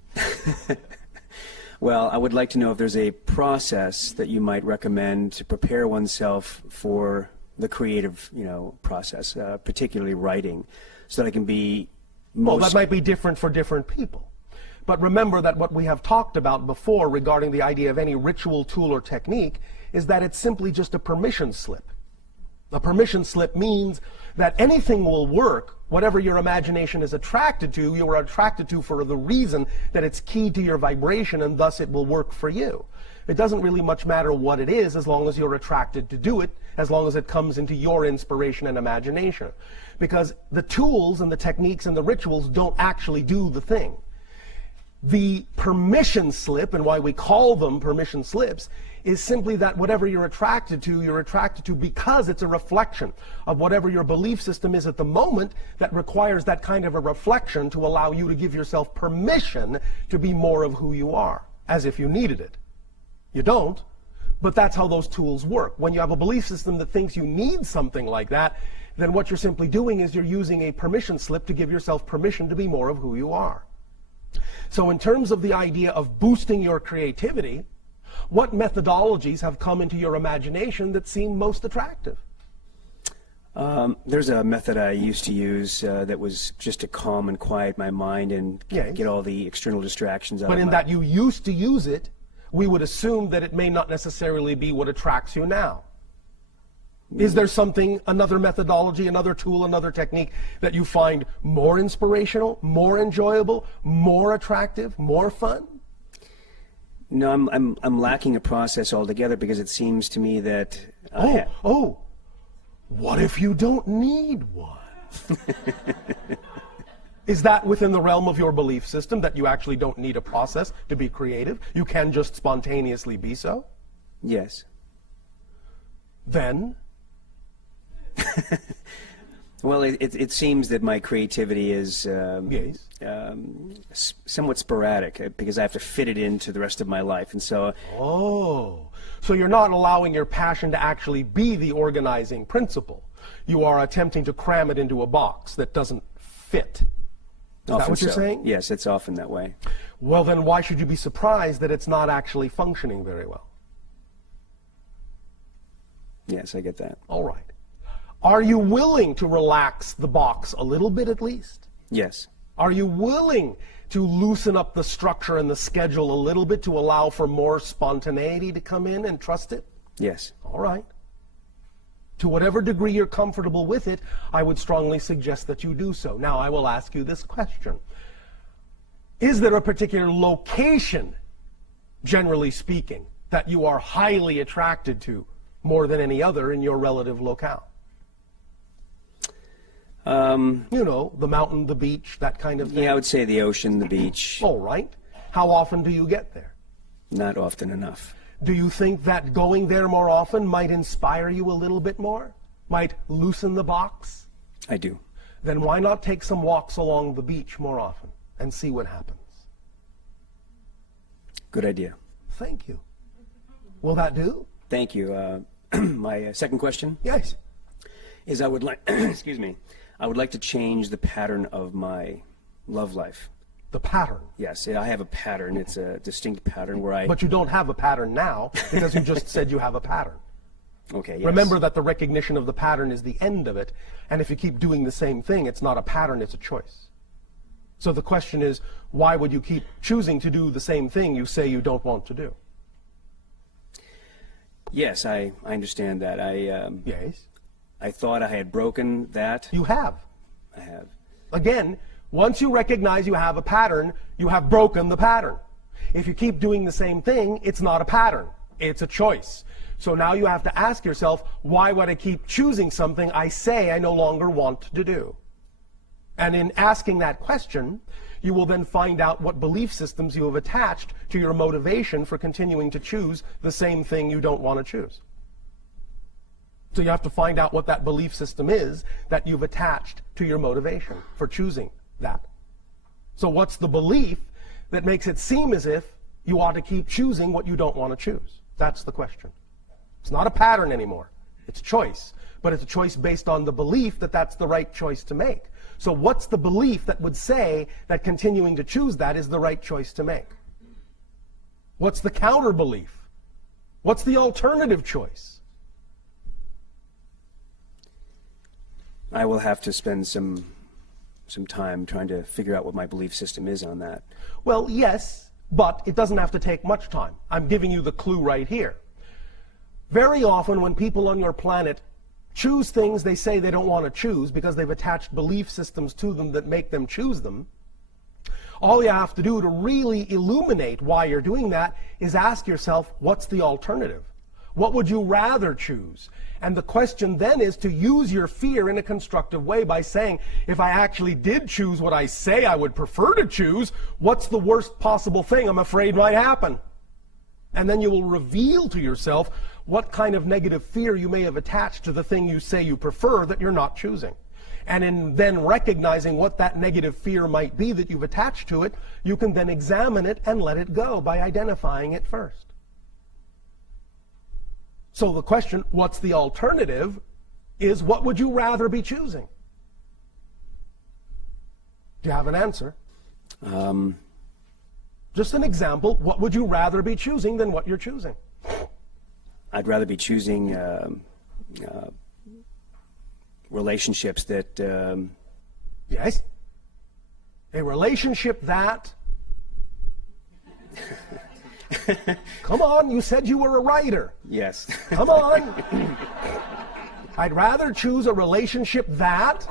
well, I would like to know if there's a process that you might recommend to prepare oneself for the creative, process, particularly writing, so that I can be Well, that might be different for different people. But remember that what we have talked about before regarding the idea of any ritual, tool, or technique is that it's simply just a permission slip. A permission slip means that anything will work, whatever your imagination is attracted to, you are attracted to for the reason that it's key to your vibration, and thus it will work for you. It doesn't really much matter what it is as long as you're attracted to do it, as long as it comes into your inspiration and imagination. Because the tools and the techniques and the rituals don't actually do the thing. The permission slip, and why we call them permission slips, is simply that whatever you're attracted to because it's a reflection of whatever your belief system is at the moment that requires that kind of a reflection to allow you to give yourself permission to be more of who you are, as if you needed it. You don't, But that's how those tools work. When you have a belief system that thinks you need something like that, then what you're simply doing is you're using a permission slip to give yourself permission to be more of who you are. So in terms of the idea of boosting your creativity, what methodologies have come into your imagination that seem most attractive? There's a method I used to use that was just to calm and quiet my mind and get all the external distractions out of my... But in that you used to use it, we would assume that it may not necessarily be what attracts you now. Is there something, another methodology, another tool, another technique that you find more inspirational, more enjoyable, more attractive, more fun? No, I'm lacking a process altogether, because it seems to me that... What if you don't need one? Is that within the realm of your belief system, that you actually don't need a process to be creative? You can just spontaneously be so? Yes. Then? Well, it seems that my creativity is somewhat sporadic, because I have to fit it into the rest of my life, and so... So you're not allowing your passion to actually be the organizing principle. You are attempting to cram it into a box that doesn't fit. Is that what you're saying? Yes, it's often that way. Well, then why should you be surprised that it's not actually functioning very well? Yes, I get that. All right. Are you willing to relax the box a little bit at least? Yes. Are you willing to loosen up the structure and the schedule a little bit to allow for more spontaneity to come in and trust it? Yes. All right. To whatever degree you're comfortable with it, I would strongly suggest that you do so. Now, I will ask you this question. Is there a particular location, generally speaking, that you are highly attracted to more than any other in your relative locale? You know, the mountain, the beach, that kind of thing? Yeah, I would say the ocean, the beach. All right. How often do you get there? Not often enough. Do you think that going there more often might inspire you a little bit more? Might loosen the box? I do. Then why not take some walks along the beach more often and see what happens? Good idea. Thank you. Will that do? Thank you. My second question? Yes. Is I would like, excuse me, I would like to change the pattern of my love life. The pattern? Yes, I have a pattern. It's a distinct pattern where I... But you don't have a pattern now, because you just said you have a pattern. Okay, yes. Remember that the recognition of the pattern is the end of it, and if you keep doing the same thing, it's not a pattern, it's a choice. So the question is, why would you keep choosing to do the same thing you say you don't want to do? Yes, I understand that. Yes? I thought I had broken that. You have. I have. Again, once you recognize you have a pattern, you have broken the pattern. If you keep doing the same thing, it's not a pattern. It's a choice. So now you have to ask yourself, why would I keep choosing something I say I no longer want to do? And in asking that question, you will then find out what belief systems you have attached to your motivation for continuing to choose the same thing you don't want to choose. So you have to find out what that belief system is that you've attached to your motivation for choosing that. So what's the belief that makes it seem as if you ought to keep choosing what you don't want to choose? That's the question. It's not a pattern anymore. It's a choice. But it's a choice based on the belief that that's the right choice to make. So what's the belief that would say that continuing to choose that is the right choice to make? What's the counter belief? What's the alternative choice? I will have to spend some time trying to figure out what my belief system is on that. Well, yes, but it doesn't have to take much time. I'm giving you the clue right here. Very often when people on your planet choose things they say they don't want to choose because they've attached belief systems to them that make them choose them, all you have to do to really illuminate why you're doing that is ask yourself, what's the alternative? What would you rather choose? And the question then is to use your fear in a constructive way by saying, if I actually did choose what I say I would prefer to choose, what's the worst possible thing I'm afraid might happen? And then you will reveal to yourself what kind of negative fear you may have attached to the thing you say you prefer that you're not choosing. And in then recognizing what that negative fear might be that you've attached to it, you can then examine it and let it go by identifying it first. So the question, what's the alternative, is what would you rather be choosing? Do you have an answer? Just an example, what would you rather be choosing than what you're choosing? I'd rather be choosing relationships that... Yes? A relationship that... Come on, you said you were a writer. Yes. Come on. I'd rather choose a relationship that...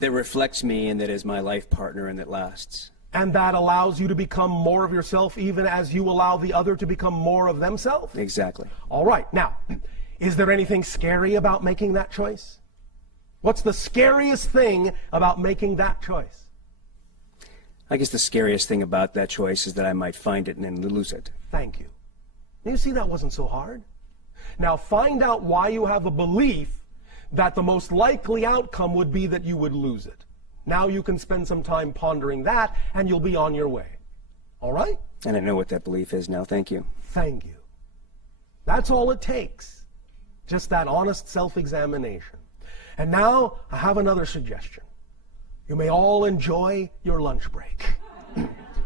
That reflects me and that is my life partner and that lasts. And that allows you to become more of yourself even as you allow the other to become more of themselves? Exactly. All right. Now, is there anything scary about making that choice? What's the scariest thing about making that choice? I guess the scariest thing about that choice is that I might find it and then lose it. Thank you. You see, that wasn't so hard. Now find out why you have a belief that the most likely outcome would be that you would lose it. Now you can spend some time pondering that, and you'll be on your way. All right? And I know what that belief is now. Thank you. Thank you. That's all it takes. Just that honest self-examination. And now, I have another suggestion. You may all enjoy your lunch break.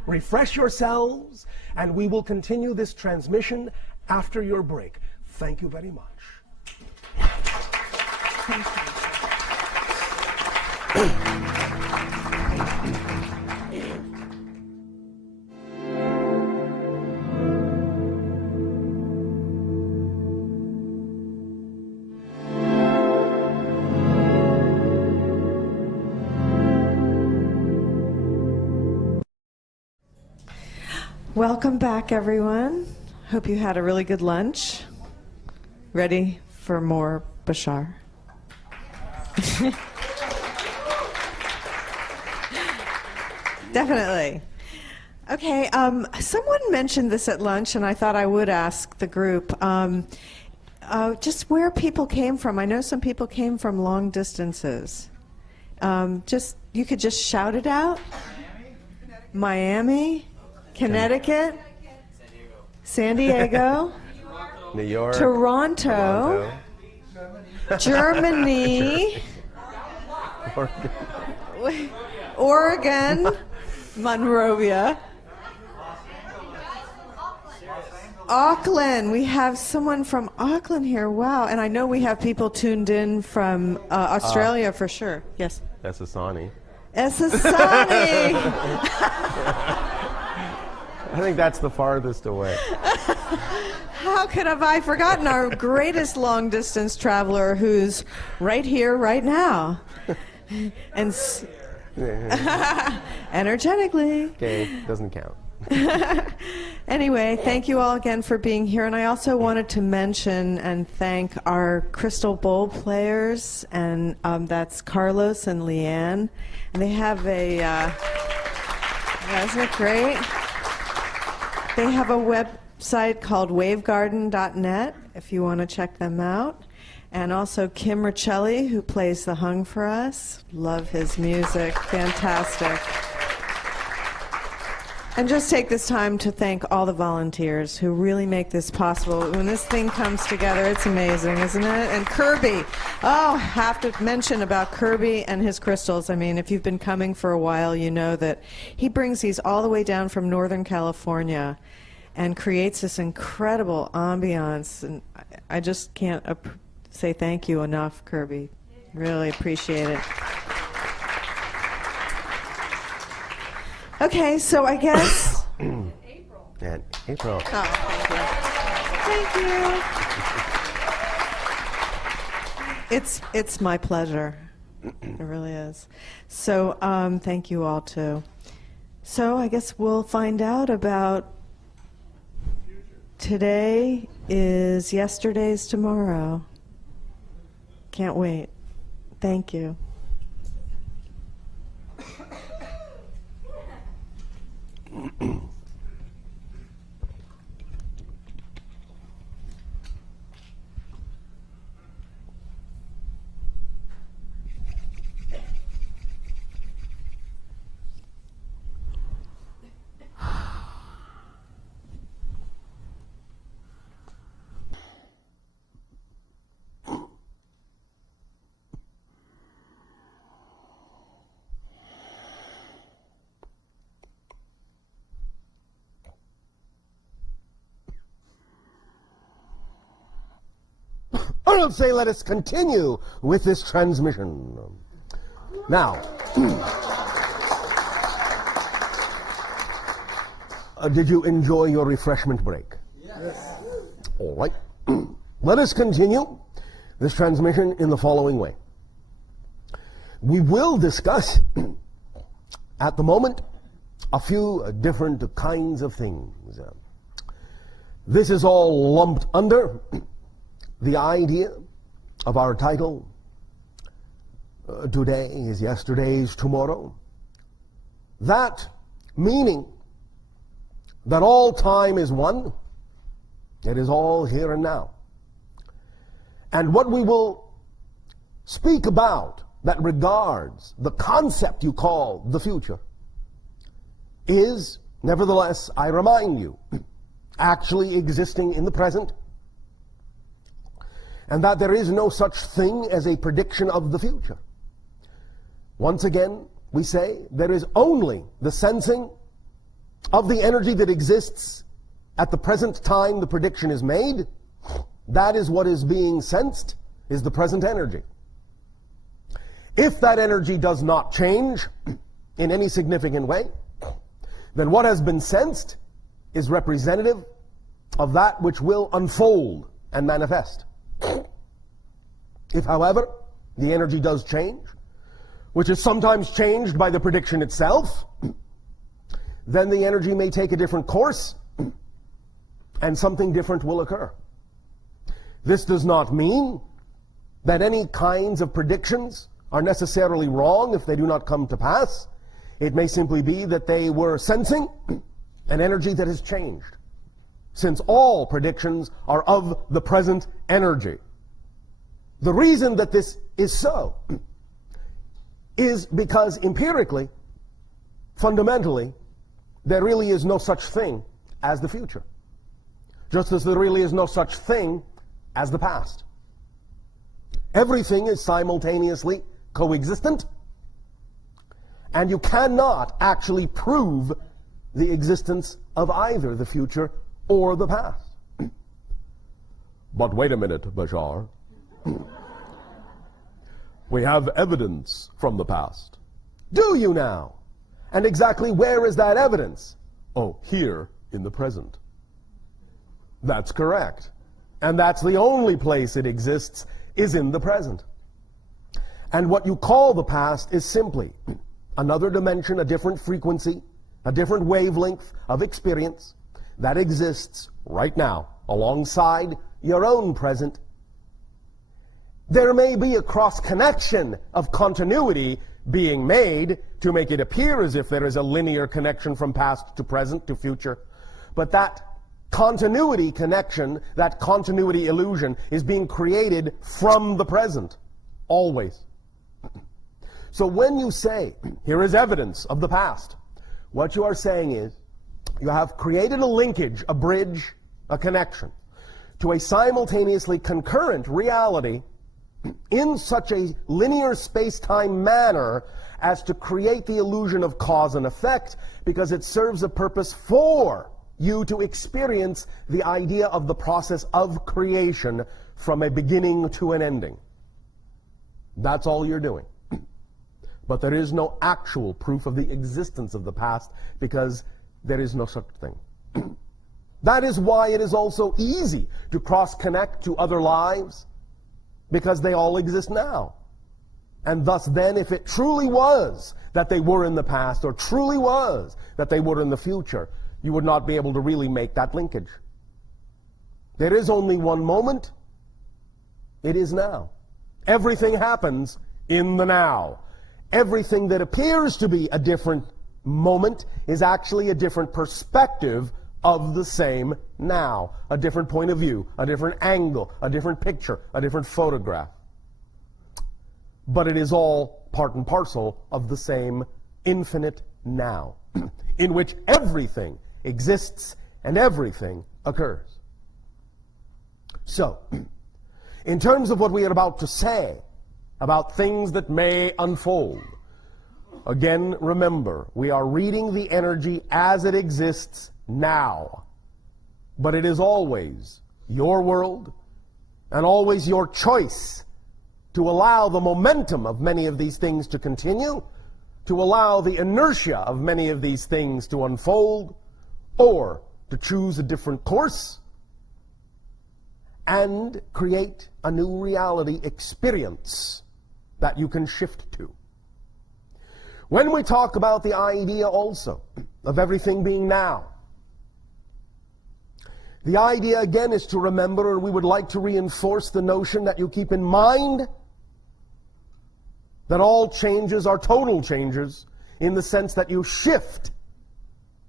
Refresh yourselves, and we will continue this transmission after your break. Thank you very much. Thank you. Welcome back, everyone. Hope you had a really good lunch. Ready for more Bashar? Definitely. Okay, someone mentioned this at lunch, and I thought I would ask the group just where people came from. I know some people came from long distances. You could just shout it out. Miami, Connecticut, San Diego, New York, Toronto. Germany, Oregon, Monrovia, Auckland. We have someone from Auckland here. Wow. And I know we have people tuned in from Australia for sure. Yes. Esasani. Esasani. I think that's the farthest away. How could have I forgotten our greatest long-distance traveler who's right here, right now? And energetically. Okay, doesn't count. Anyway, thank you all again for being here. And I also wanted to mention and thank our crystal bowl players, and that's Carlos and Leanne. And they have a, isn't it great? They have a website called wavegarden.net if you want to check them out. And also Kim Riccelli, who plays the hung for us. Love his music. Fantastic. And just take this time to thank all the volunteers who really make this possible. When this thing comes together, it's amazing, isn't it? And Kirby. Oh, have to mention about Kirby and his crystals. I mean, if you've been coming for a while, you know that he brings these all the way down from Northern California and creates this incredible ambiance. And I just can't say thank you enough, Kirby. Really appreciate it. Okay, so I guess... April. And April. Oh, thank you. It's my pleasure. It really is. So thank you all, too. So I guess we'll find out about... Today is yesterday's tomorrow. Can't wait. Thank you. Or I'll say, let us continue with this transmission. Now, did you enjoy your refreshment break? Yes. All right. Let us continue this transmission in the following way. We will discuss, at the moment, a few different kinds of things. This is all lumped under the idea of our title, Today is Yesterday's Tomorrow. That meaning that all time is one, it is all here and now. And what we will speak about that regards the concept you call the future is, nevertheless, I remind you, actually existing in the present, and that there is no such thing as a prediction of the future. Once again, we say there is only the sensing of the energy that exists at the present time the prediction is made. That is what is being sensed, is the present energy. If that energy does not change in any significant way, then what has been sensed is representative of that which will unfold and manifest. If, however, the energy does change, which is sometimes changed by the prediction itself, then the energy may take a different course and something different will occur. This does not mean that any kinds of predictions are necessarily wrong if they do not come to pass. It may simply be that they were sensing an energy that has changed, since all predictions are of the present energy. The reason that this is so is because empirically, fundamentally, there really is no such thing as the future, just as there really is no such thing as the past. Everything is simultaneously coexistent, and you cannot actually prove the existence of either the future or the past. But wait a minute, Bashar. We have evidence from the past. Do you now? And exactly where is that evidence? Oh, here in the present. That's correct. And that's the only place it exists, is in the present. And what you call the past is simply another dimension, a different frequency, a different wavelength of experience that exists right now alongside your own present. There may be a cross-connection of continuity being made to make it appear as if there is a linear connection from past to present to future. But that continuity connection, that continuity illusion, is being created from the present, always. So when you say, here is evidence of the past, what you are saying is, you have created a linkage, a bridge, a connection, to a simultaneously concurrent reality in such a linear space-time manner as to create the illusion of cause and effect, because it serves a purpose for you to experience the idea of the process of creation from a beginning to an ending. That's all you're doing. But there is no actual proof of the existence of the past, because there is no such thing. That is why it is also easy to cross-connect to other lives, because they all exist now. And thus then, if it truly was that they were in the past, or truly was that they were in the future, you would not be able to really make that linkage. There is only one moment. It is now. Everything happens in the now. Everything that appears to be a different moment is actually a different perspective of the same now. A different point of view, a different angle, a different picture, a different photograph. But it is all part and parcel of the same infinite now, in which everything exists and everything occurs. So, in terms of what we are about to say about things that may unfold, again, remember, we are reading the energy as it exists now. But it is always your world, and always your choice to allow the momentum of many of these things to continue, to allow the inertia of many of these things to unfold, or to choose a different course and create a new reality experience that you can shift to. When we talk about the idea also of everything being now, the idea again is to remember, and we would like to reinforce the notion that you keep in mind that all changes are total changes in the sense that you shift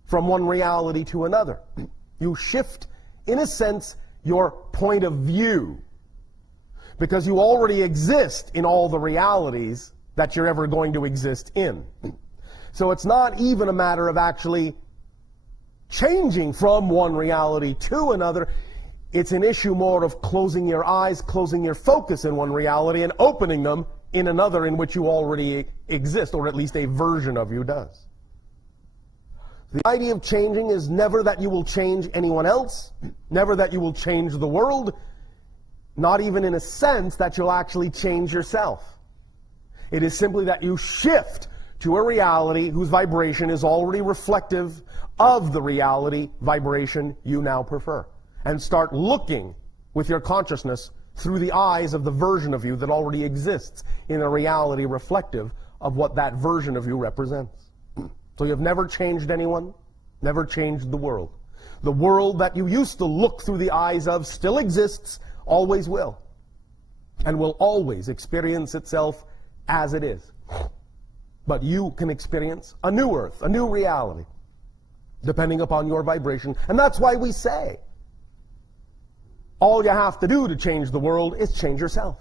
from one reality to another. You shift, in a sense, your point of view, because you already exist in all the realities that you're ever going to exist in. So it's not even a matter of actually changing from one reality to another. It's an issue more of closing your eyes, closing your focus in one reality, and opening them in another in which you already exist, or at least a version of you does. The idea of changing is never that you will change anyone else, never that you will change the world, not even in a sense that you'll actually change yourself. It is simply that you shift to a reality whose vibration is already reflective of the reality vibration you now prefer, and start looking with your consciousness through the eyes of the version of you that already exists in a reality reflective of what that version of you represents. So you have never changed anyone, never changed the world. The world that you used to look through the eyes of still exists, always will, and will always experience itself as it is. But you can experience a new earth, a new reality, depending upon your vibration. And that's why we say, all you have to do to change the world is change yourself.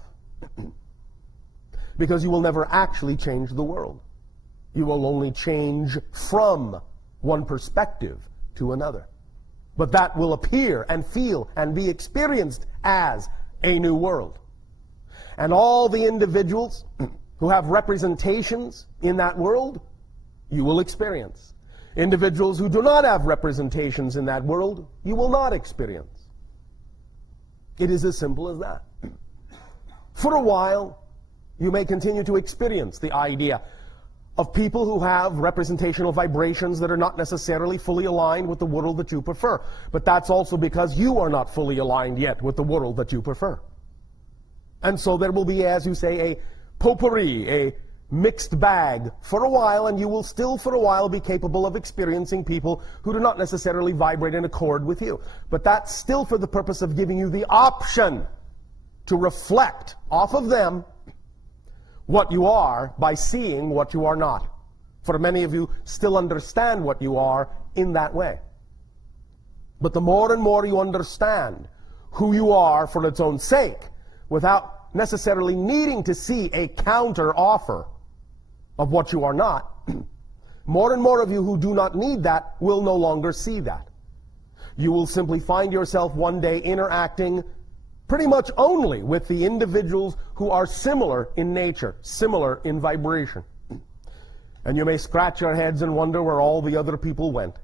Because you will never actually change the world. You will only change from one perspective to another. But that will appear and feel and be experienced as a new world. And all the individuals who have representations in that world, you will experience. Individuals who do not have representations in that world, you will not experience. It is as simple as that. For a while, you may continue to experience the idea of people who have representational vibrations that are not necessarily fully aligned with the world that you prefer. But that's also because you are not fully aligned yet with the world that you prefer. And so there will be, as you say, a potpourri, a mixed bag for a while, and you will still for a while be capable of experiencing people who do not necessarily vibrate in accord with you. But that's still for the purpose of giving you the option to reflect off of them what you are by seeing what you are not. For many of you still understand what you are in that way. But the more and more you understand who you are for its own sake, without necessarily needing to see a counter offer of what you are not, more and more of you who do not need that will no longer see that. You will simply find yourself one day interacting pretty much only with the individuals who are similar in nature, similar in vibration. And you may scratch your heads and wonder where all the other people went.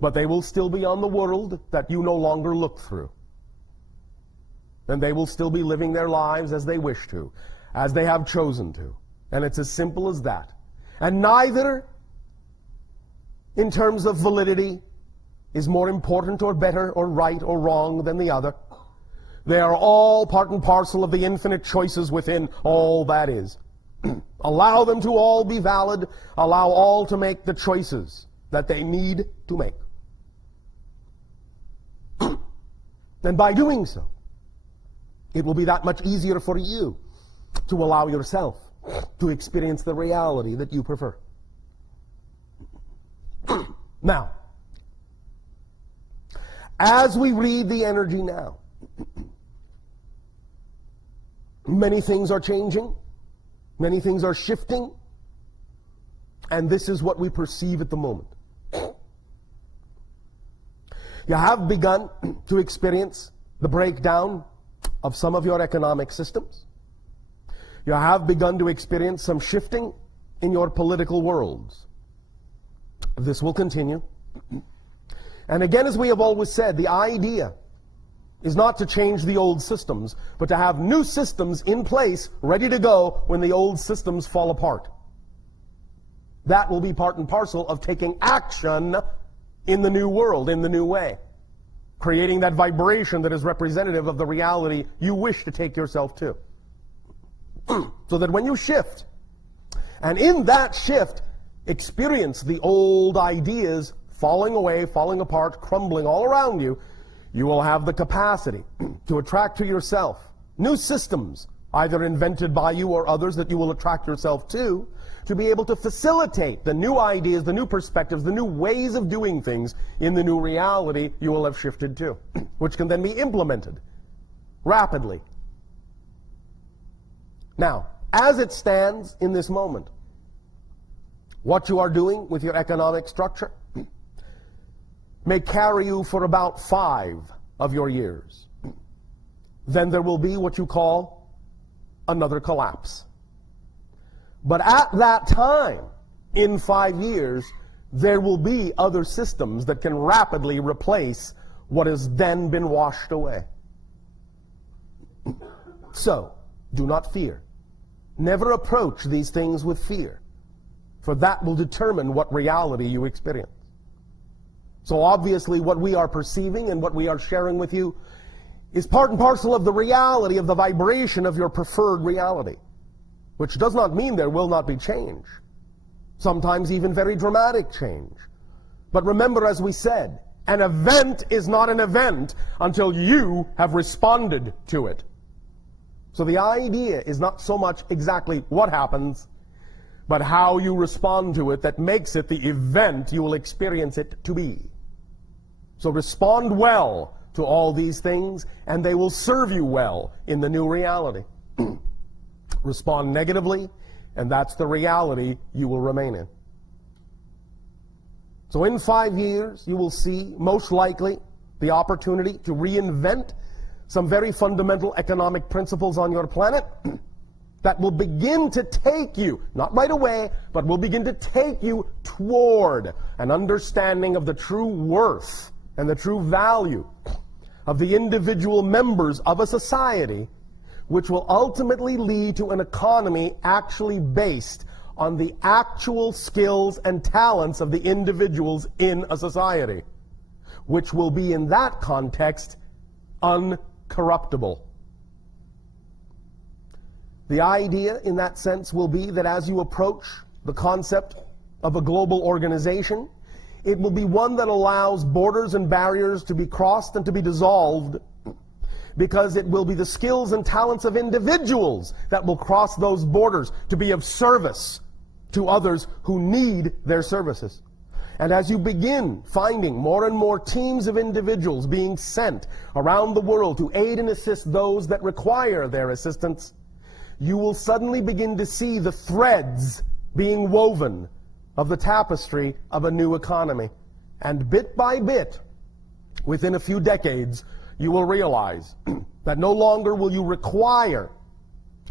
But they will still be on the world that you no longer look through. And they will still be living their lives as they wish to, as they have chosen to. And it's as simple as that. And neither, in terms of validity, is more important or better or right or wrong than the other. They are all part and parcel of the infinite choices within all that is. Allow them to all be valid. Allow all to make the choices that they need to make. And by doing so, it will be that much easier for you to allow yourself to experience the reality that you prefer. Now, as we read the energy now, many things are changing, many things are shifting, and this is what we perceive at the moment. You have begun to experience the breakdown of some of your economic systems. You have begun to experience some shifting in your political worlds. This will continue. And again, as we have always said, the idea is not to change the old systems, but to have new systems in place, ready to go when the old systems fall apart. That will be part and parcel of taking action in the new world, in the new way. Creating that vibration that is representative of the reality you wish to take yourself to. So that when you shift, and in that shift, experience the old ideas falling away, falling apart, crumbling all around you, you will have the capacity to attract to yourself new systems, either invented by you or others that you will attract yourself to be able to facilitate the new ideas, the new perspectives, the new ways of doing things in the new reality you will have shifted to, which can then be implemented rapidly. Now, as it stands in this moment, what you are doing with your economic structure may carry you for about 5 of your years. Then there will be what you call another collapse. But at that time, in 5 years, there will be other systems that can rapidly replace what has then been washed away. So, do not fear. Never approach these things with fear, for that will determine what reality you experience. So obviously what we are perceiving and what we are sharing with you is part and parcel of the reality, of the vibration of your preferred reality, which does not mean there will not be change, sometimes even very dramatic change. But remember, as we said, an event is not an event until you have responded to it. So the idea is not so much exactly what happens, but how you respond to it that makes it the event you will experience it to be. So respond well to all these things, and they will serve you well in the new reality. Respond negatively, and that's the reality you will remain in. So in 5 years, you will see, most likely, the opportunity to reinvent some very fundamental economic principles on your planet that will begin to take you, not right away, but will begin to take you toward an understanding of the true worth and the true value of the individual members of a society, which will ultimately lead to an economy actually based on the actual skills and talents of the individuals in a society, which will be in that context uncorruptible. The idea in that sense will be that as you approach the concept of a global organization, it will be one that allows borders and barriers to be crossed and to be dissolved, because it will be the skills and talents of individuals that will cross those borders to be of service to others who need their services. And as you begin finding more and more teams of individuals being sent around the world to aid and assist those that require their assistance, you will suddenly begin to see the threads being woven of the tapestry of a new economy. And bit by bit, within a few decades, you will realize that no longer will you require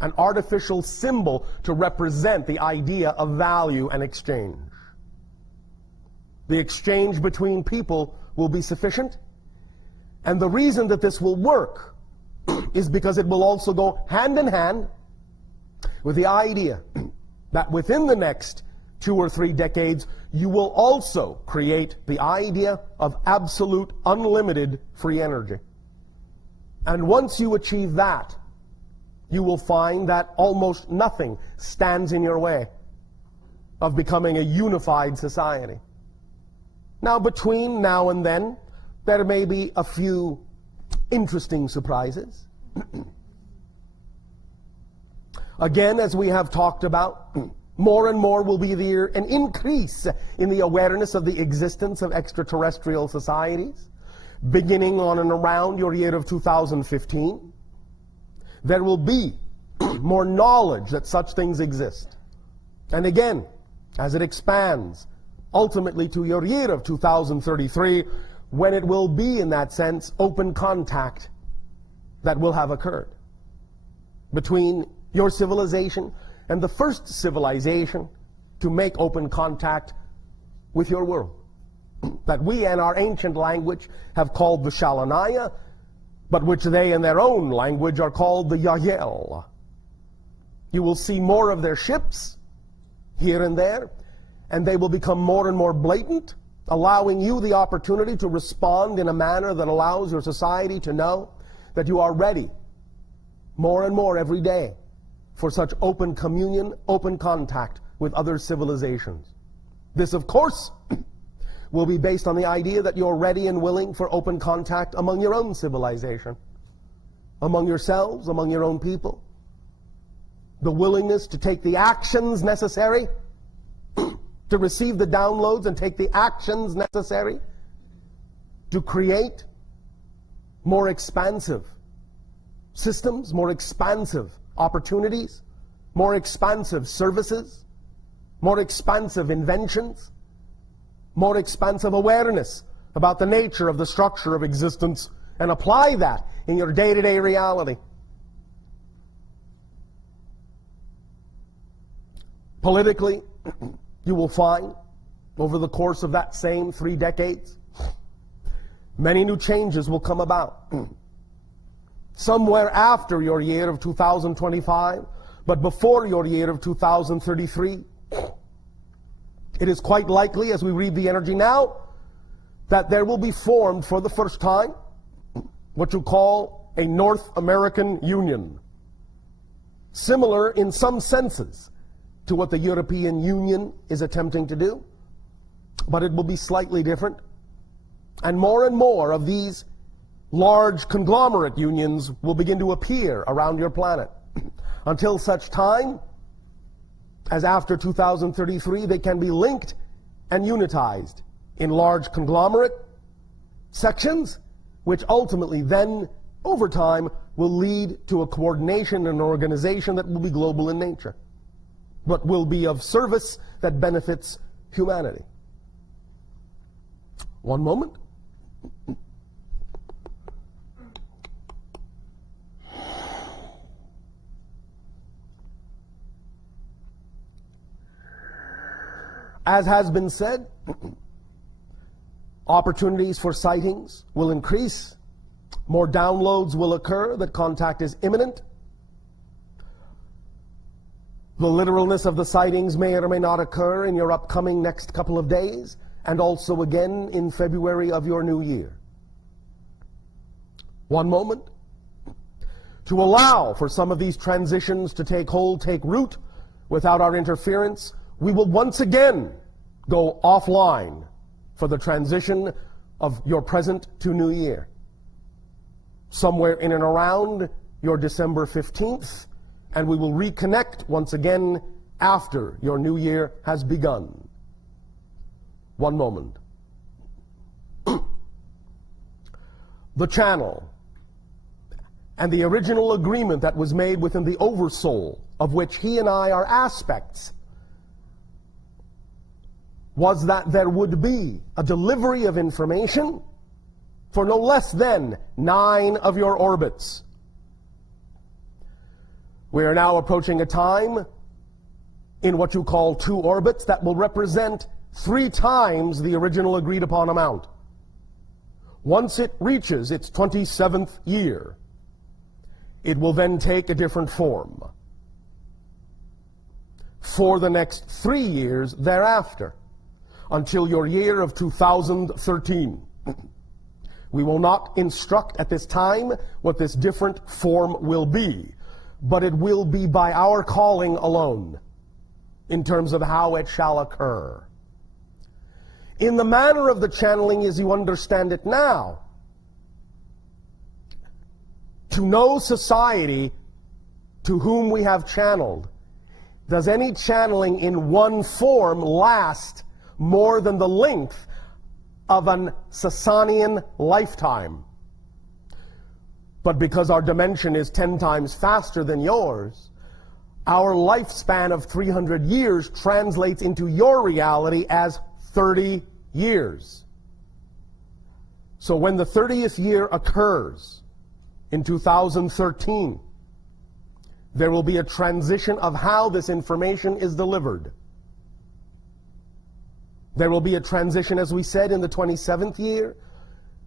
an artificial symbol to represent the idea of value and exchange. The exchange between people will be sufficient, and the reason that this will work is because it will also go hand in hand with the idea that within the next 2 or 3 decades, you will also create the idea of absolute, unlimited free energy. And once you achieve that, you will find that almost nothing stands in your way of becoming a unified society. Now, between now and then, there may be a few interesting surprises. Again, as we have talked about, more and more will be there an increase in the awareness of the existence of extraterrestrial societies, beginning on and around your year of 2015. There will be more knowledge that such things exist. And again, as it expands, ultimately to your year of 2033, when it will be, in that sense, open contact that will have occurred between your civilization and the first civilization to make open contact with your world, that we in our ancient language have called the Shalanaya, but which they in their own language are called the Yahyel. You will see more of their ships here and there, and they will become more and more blatant, allowing you the opportunity to respond in a manner that allows your society to know that you are ready more and more every day for such open communion, open contact with other civilizations. This, of course, will be based on the idea that you're ready and willing for open contact among your own civilization, among yourselves, among your own people. The willingness to take the actions necessary to receive the downloads and take the actions necessary to create more expansive systems, more expansive opportunities, more expansive services, more expansive inventions, more expansive awareness about the nature of the structure of existence, and apply that in your day-to-day reality. Politically, you will find, over the course of that same 3 decades, many new changes will come about. Somewhere after your year of 2025, but before your year of 2033, it is quite likely, as we read the energy now, that there will be formed for the first time what you call a North American Union. Similar in some senses to what the European Union is attempting to do, but it will be slightly different. And more of these large conglomerate unions will begin to appear around your planet until such time as after 2033 they can be linked and unitized in large conglomerate sections, which ultimately then, over time, will lead to a coordination and organization that will be global in nature, but will be of service that benefits humanity. One moment. As has been said, opportunities for sightings will increase. More downloads will occur, that contact is imminent. The literalness of the sightings may or may not occur in your upcoming next couple of days, and also again in February of your new year. One moment. To allow for some of these transitions to take hold, take root, without our interference, we will once again go offline for the transition of your present to new year. Somewhere in and around your December 15th, and we will reconnect once again after your new year has begun. One moment. The channel and the original agreement that was made within the oversoul, of which he and I are aspects, was that there would be a delivery of information for no less than 9 of your orbits. We are now approaching a time in what you call 2 orbits that will represent 3 times the original agreed upon amount. Once it reaches its 27th year, it will then take a different form. For the next 3 years thereafter, until your year of 2013. We will not instruct at this time what this different form will be, but it will be by our calling alone in terms of how it shall occur. In the manner of the channeling as you understand it now, to no society to whom we have channeled does any channeling in one form last more than the length of an Sasanian lifetime. But because our dimension is 10 times faster than yours, our lifespan of 300 years translates into your reality as 30 years. So when the 30th year occurs in 2013, there will be a transition of how this information is delivered. There will be a transition, as we said, in the 27th year.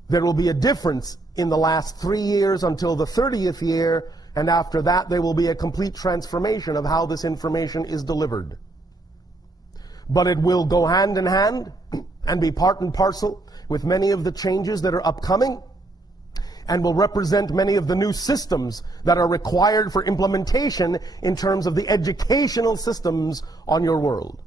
There will be a difference in the last 3 years until the 30th year, and after that there will be a complete transformation of how this information is delivered. But it will go hand in hand and be part and parcel with many of the changes that are upcoming, and will represent many of the new systems that are required for implementation in terms of the educational systems on your world.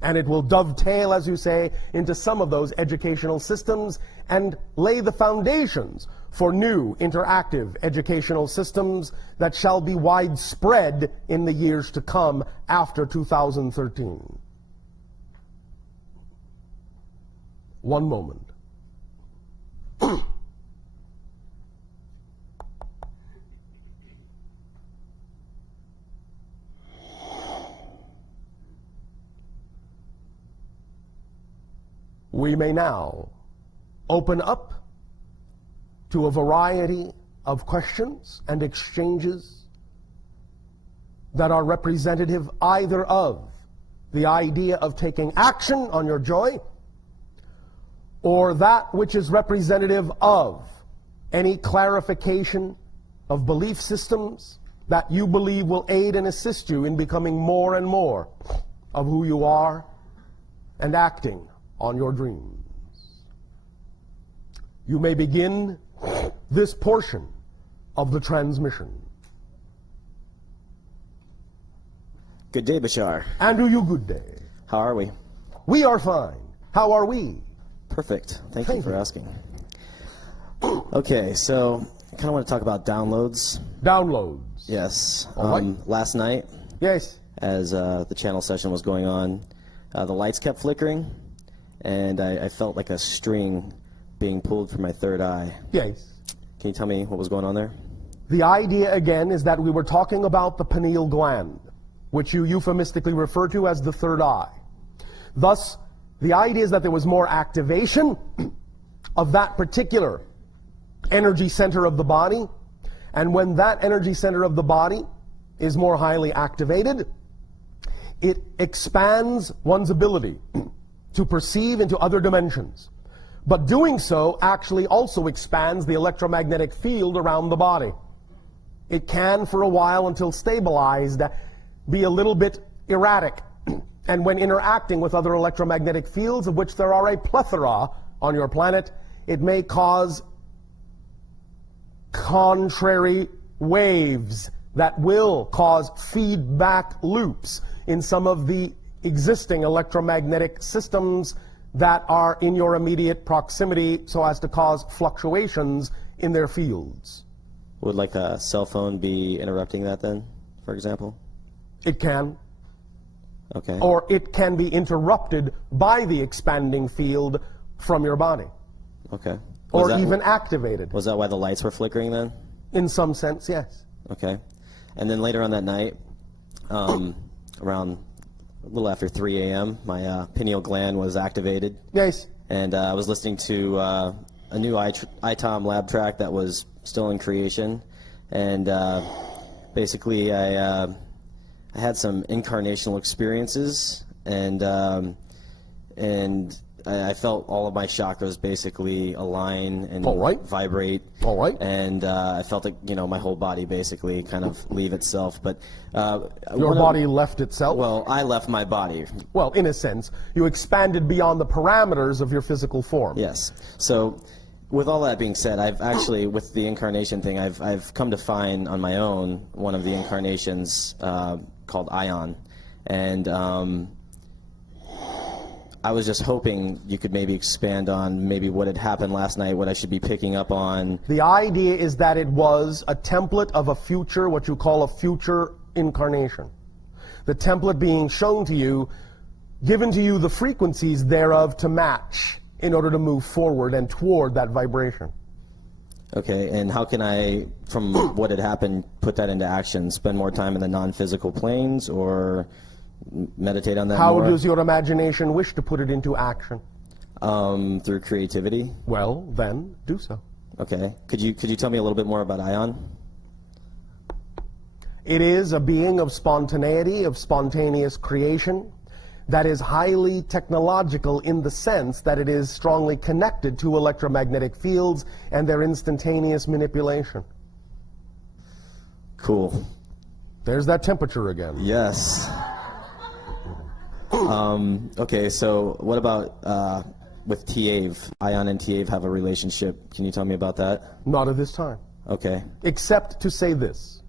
And it will dovetail, as you say, into some of those educational systems and lay the foundations for new interactive educational systems that shall be widespread in the years to come after 2013. One moment. We may now open up to a variety of questions and exchanges that are representative either of the idea of taking action on your joy, or that which is representative of any clarification of belief systems that you believe will aid and assist you in becoming more and more of who you are and acting on your dreams. You may begin this portion of the transmission. Good day, Bashar. And to you, good day. How are we? We are fine. How are we? Perfect. Thank you for asking. Okay, so I kind of want to talk about downloads. Downloads. Yes. Right. Last night, yes, as the channel session was going on, the lights kept flickering, and I felt like a string being pulled from my third eye. Yes. Can you tell me what was going on there? The idea, again, is that we were talking about the pineal gland, which you euphemistically refer to as the third eye. Thus, the idea is that there was more activation of that particular energy center of the body, and when that energy center of the body is more highly activated, it expands one's ability to perceive into other dimensions. But doing so actually also expands the electromagnetic field around the body. It can, for a while until stabilized, be a little bit erratic. And when interacting with other electromagnetic fields, of which there are a plethora on your planet, it may cause contrary waves that will cause feedback loops in some of the existing electromagnetic systems that are in your immediate proximity, so as to cause fluctuations in their fields. Would like a cell phone be interrupting that then, for example? It can. Okay. Or it can be interrupted by the expanding field from your body. Okay. Or even activated. Was that why the lights were flickering then? In some sense, yes. Okay. And then later on that night, around a little after 3 a.m., my pineal gland was activated. Yes. And I was listening to a new ITOM lab track that was still in creation. And basically I had some incarnational experiences, and I felt all of my chakras basically align and vibrate. All right. And I felt like, my whole body basically kind of leave itself. But your body left itself? Well, I left my body. Well, in a sense, you expanded beyond the parameters of your physical form. Yes. So, with all that being said, I've actually, with the incarnation thing, I've come to find on my own one of the incarnations called Ion, and I was just hoping you could maybe expand on maybe what had happened last night, what I should be picking up on. The idea is that it was a template of a future, what you call a future incarnation. The template being shown to you, given to you the frequencies thereof to match in order to move forward and toward that vibration. Okay, and how can I, from what had happened, put that into action? Spend more time in the non-physical planes, or meditate on that How more? does your imagination wish to put it into action? Through creativity. Well, then, do so. Okay. Could you tell me a little bit more about Ion? It is a being of spontaneity, of spontaneous creation, that is highly technological in the sense that it is strongly connected to electromagnetic fields and their instantaneous manipulation. Cool. There's that temperature again. Yes. Okay, so what about with TAVE? Ion and TAVE have a relationship. Can you tell me about that? Not at this time. Okay. Except to say this.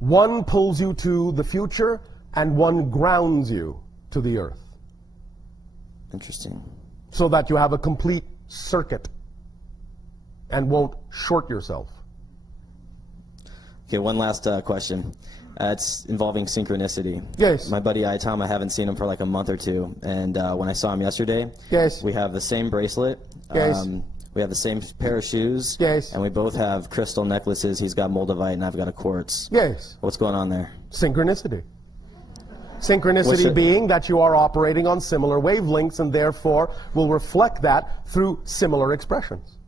One pulls you to the future, and one grounds you to the earth. Interesting. So that you have a complete circuit and won't short yourself. Okay, one last question. It's involving synchronicity. Yes. My buddy Tom, I haven't seen him for like a month or two, and when I saw him yesterday, yes, we have the same bracelet. Yes. We have the same pair of shoes. Yes. And we both have crystal necklaces. He's got moldavite, and I've got a quartz. Yes. What's going on there? Synchronicity. Synchronicity being that you are operating on similar wavelengths and therefore will reflect that through similar expressions.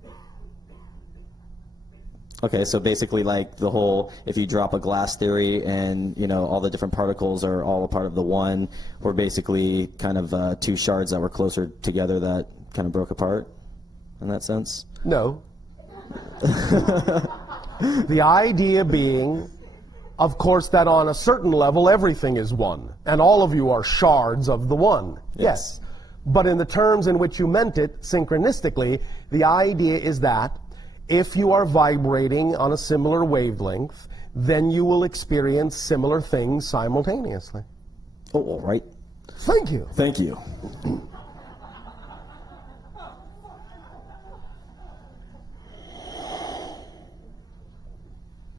Okay, so basically like the whole, if you drop a glass theory and, you know, all the different particles are all a part of the one, we're basically kind of two shards that were closer together that kind of broke apart in that sense? No. The idea being, of course, that on a certain level everything is one, and all of you are shards of the one. Yes. But in the terms in which you meant it, synchronistically, the idea is that if you are vibrating on a similar wavelength, then you will experience similar things simultaneously. Oh, all right. Thank you. Thank you.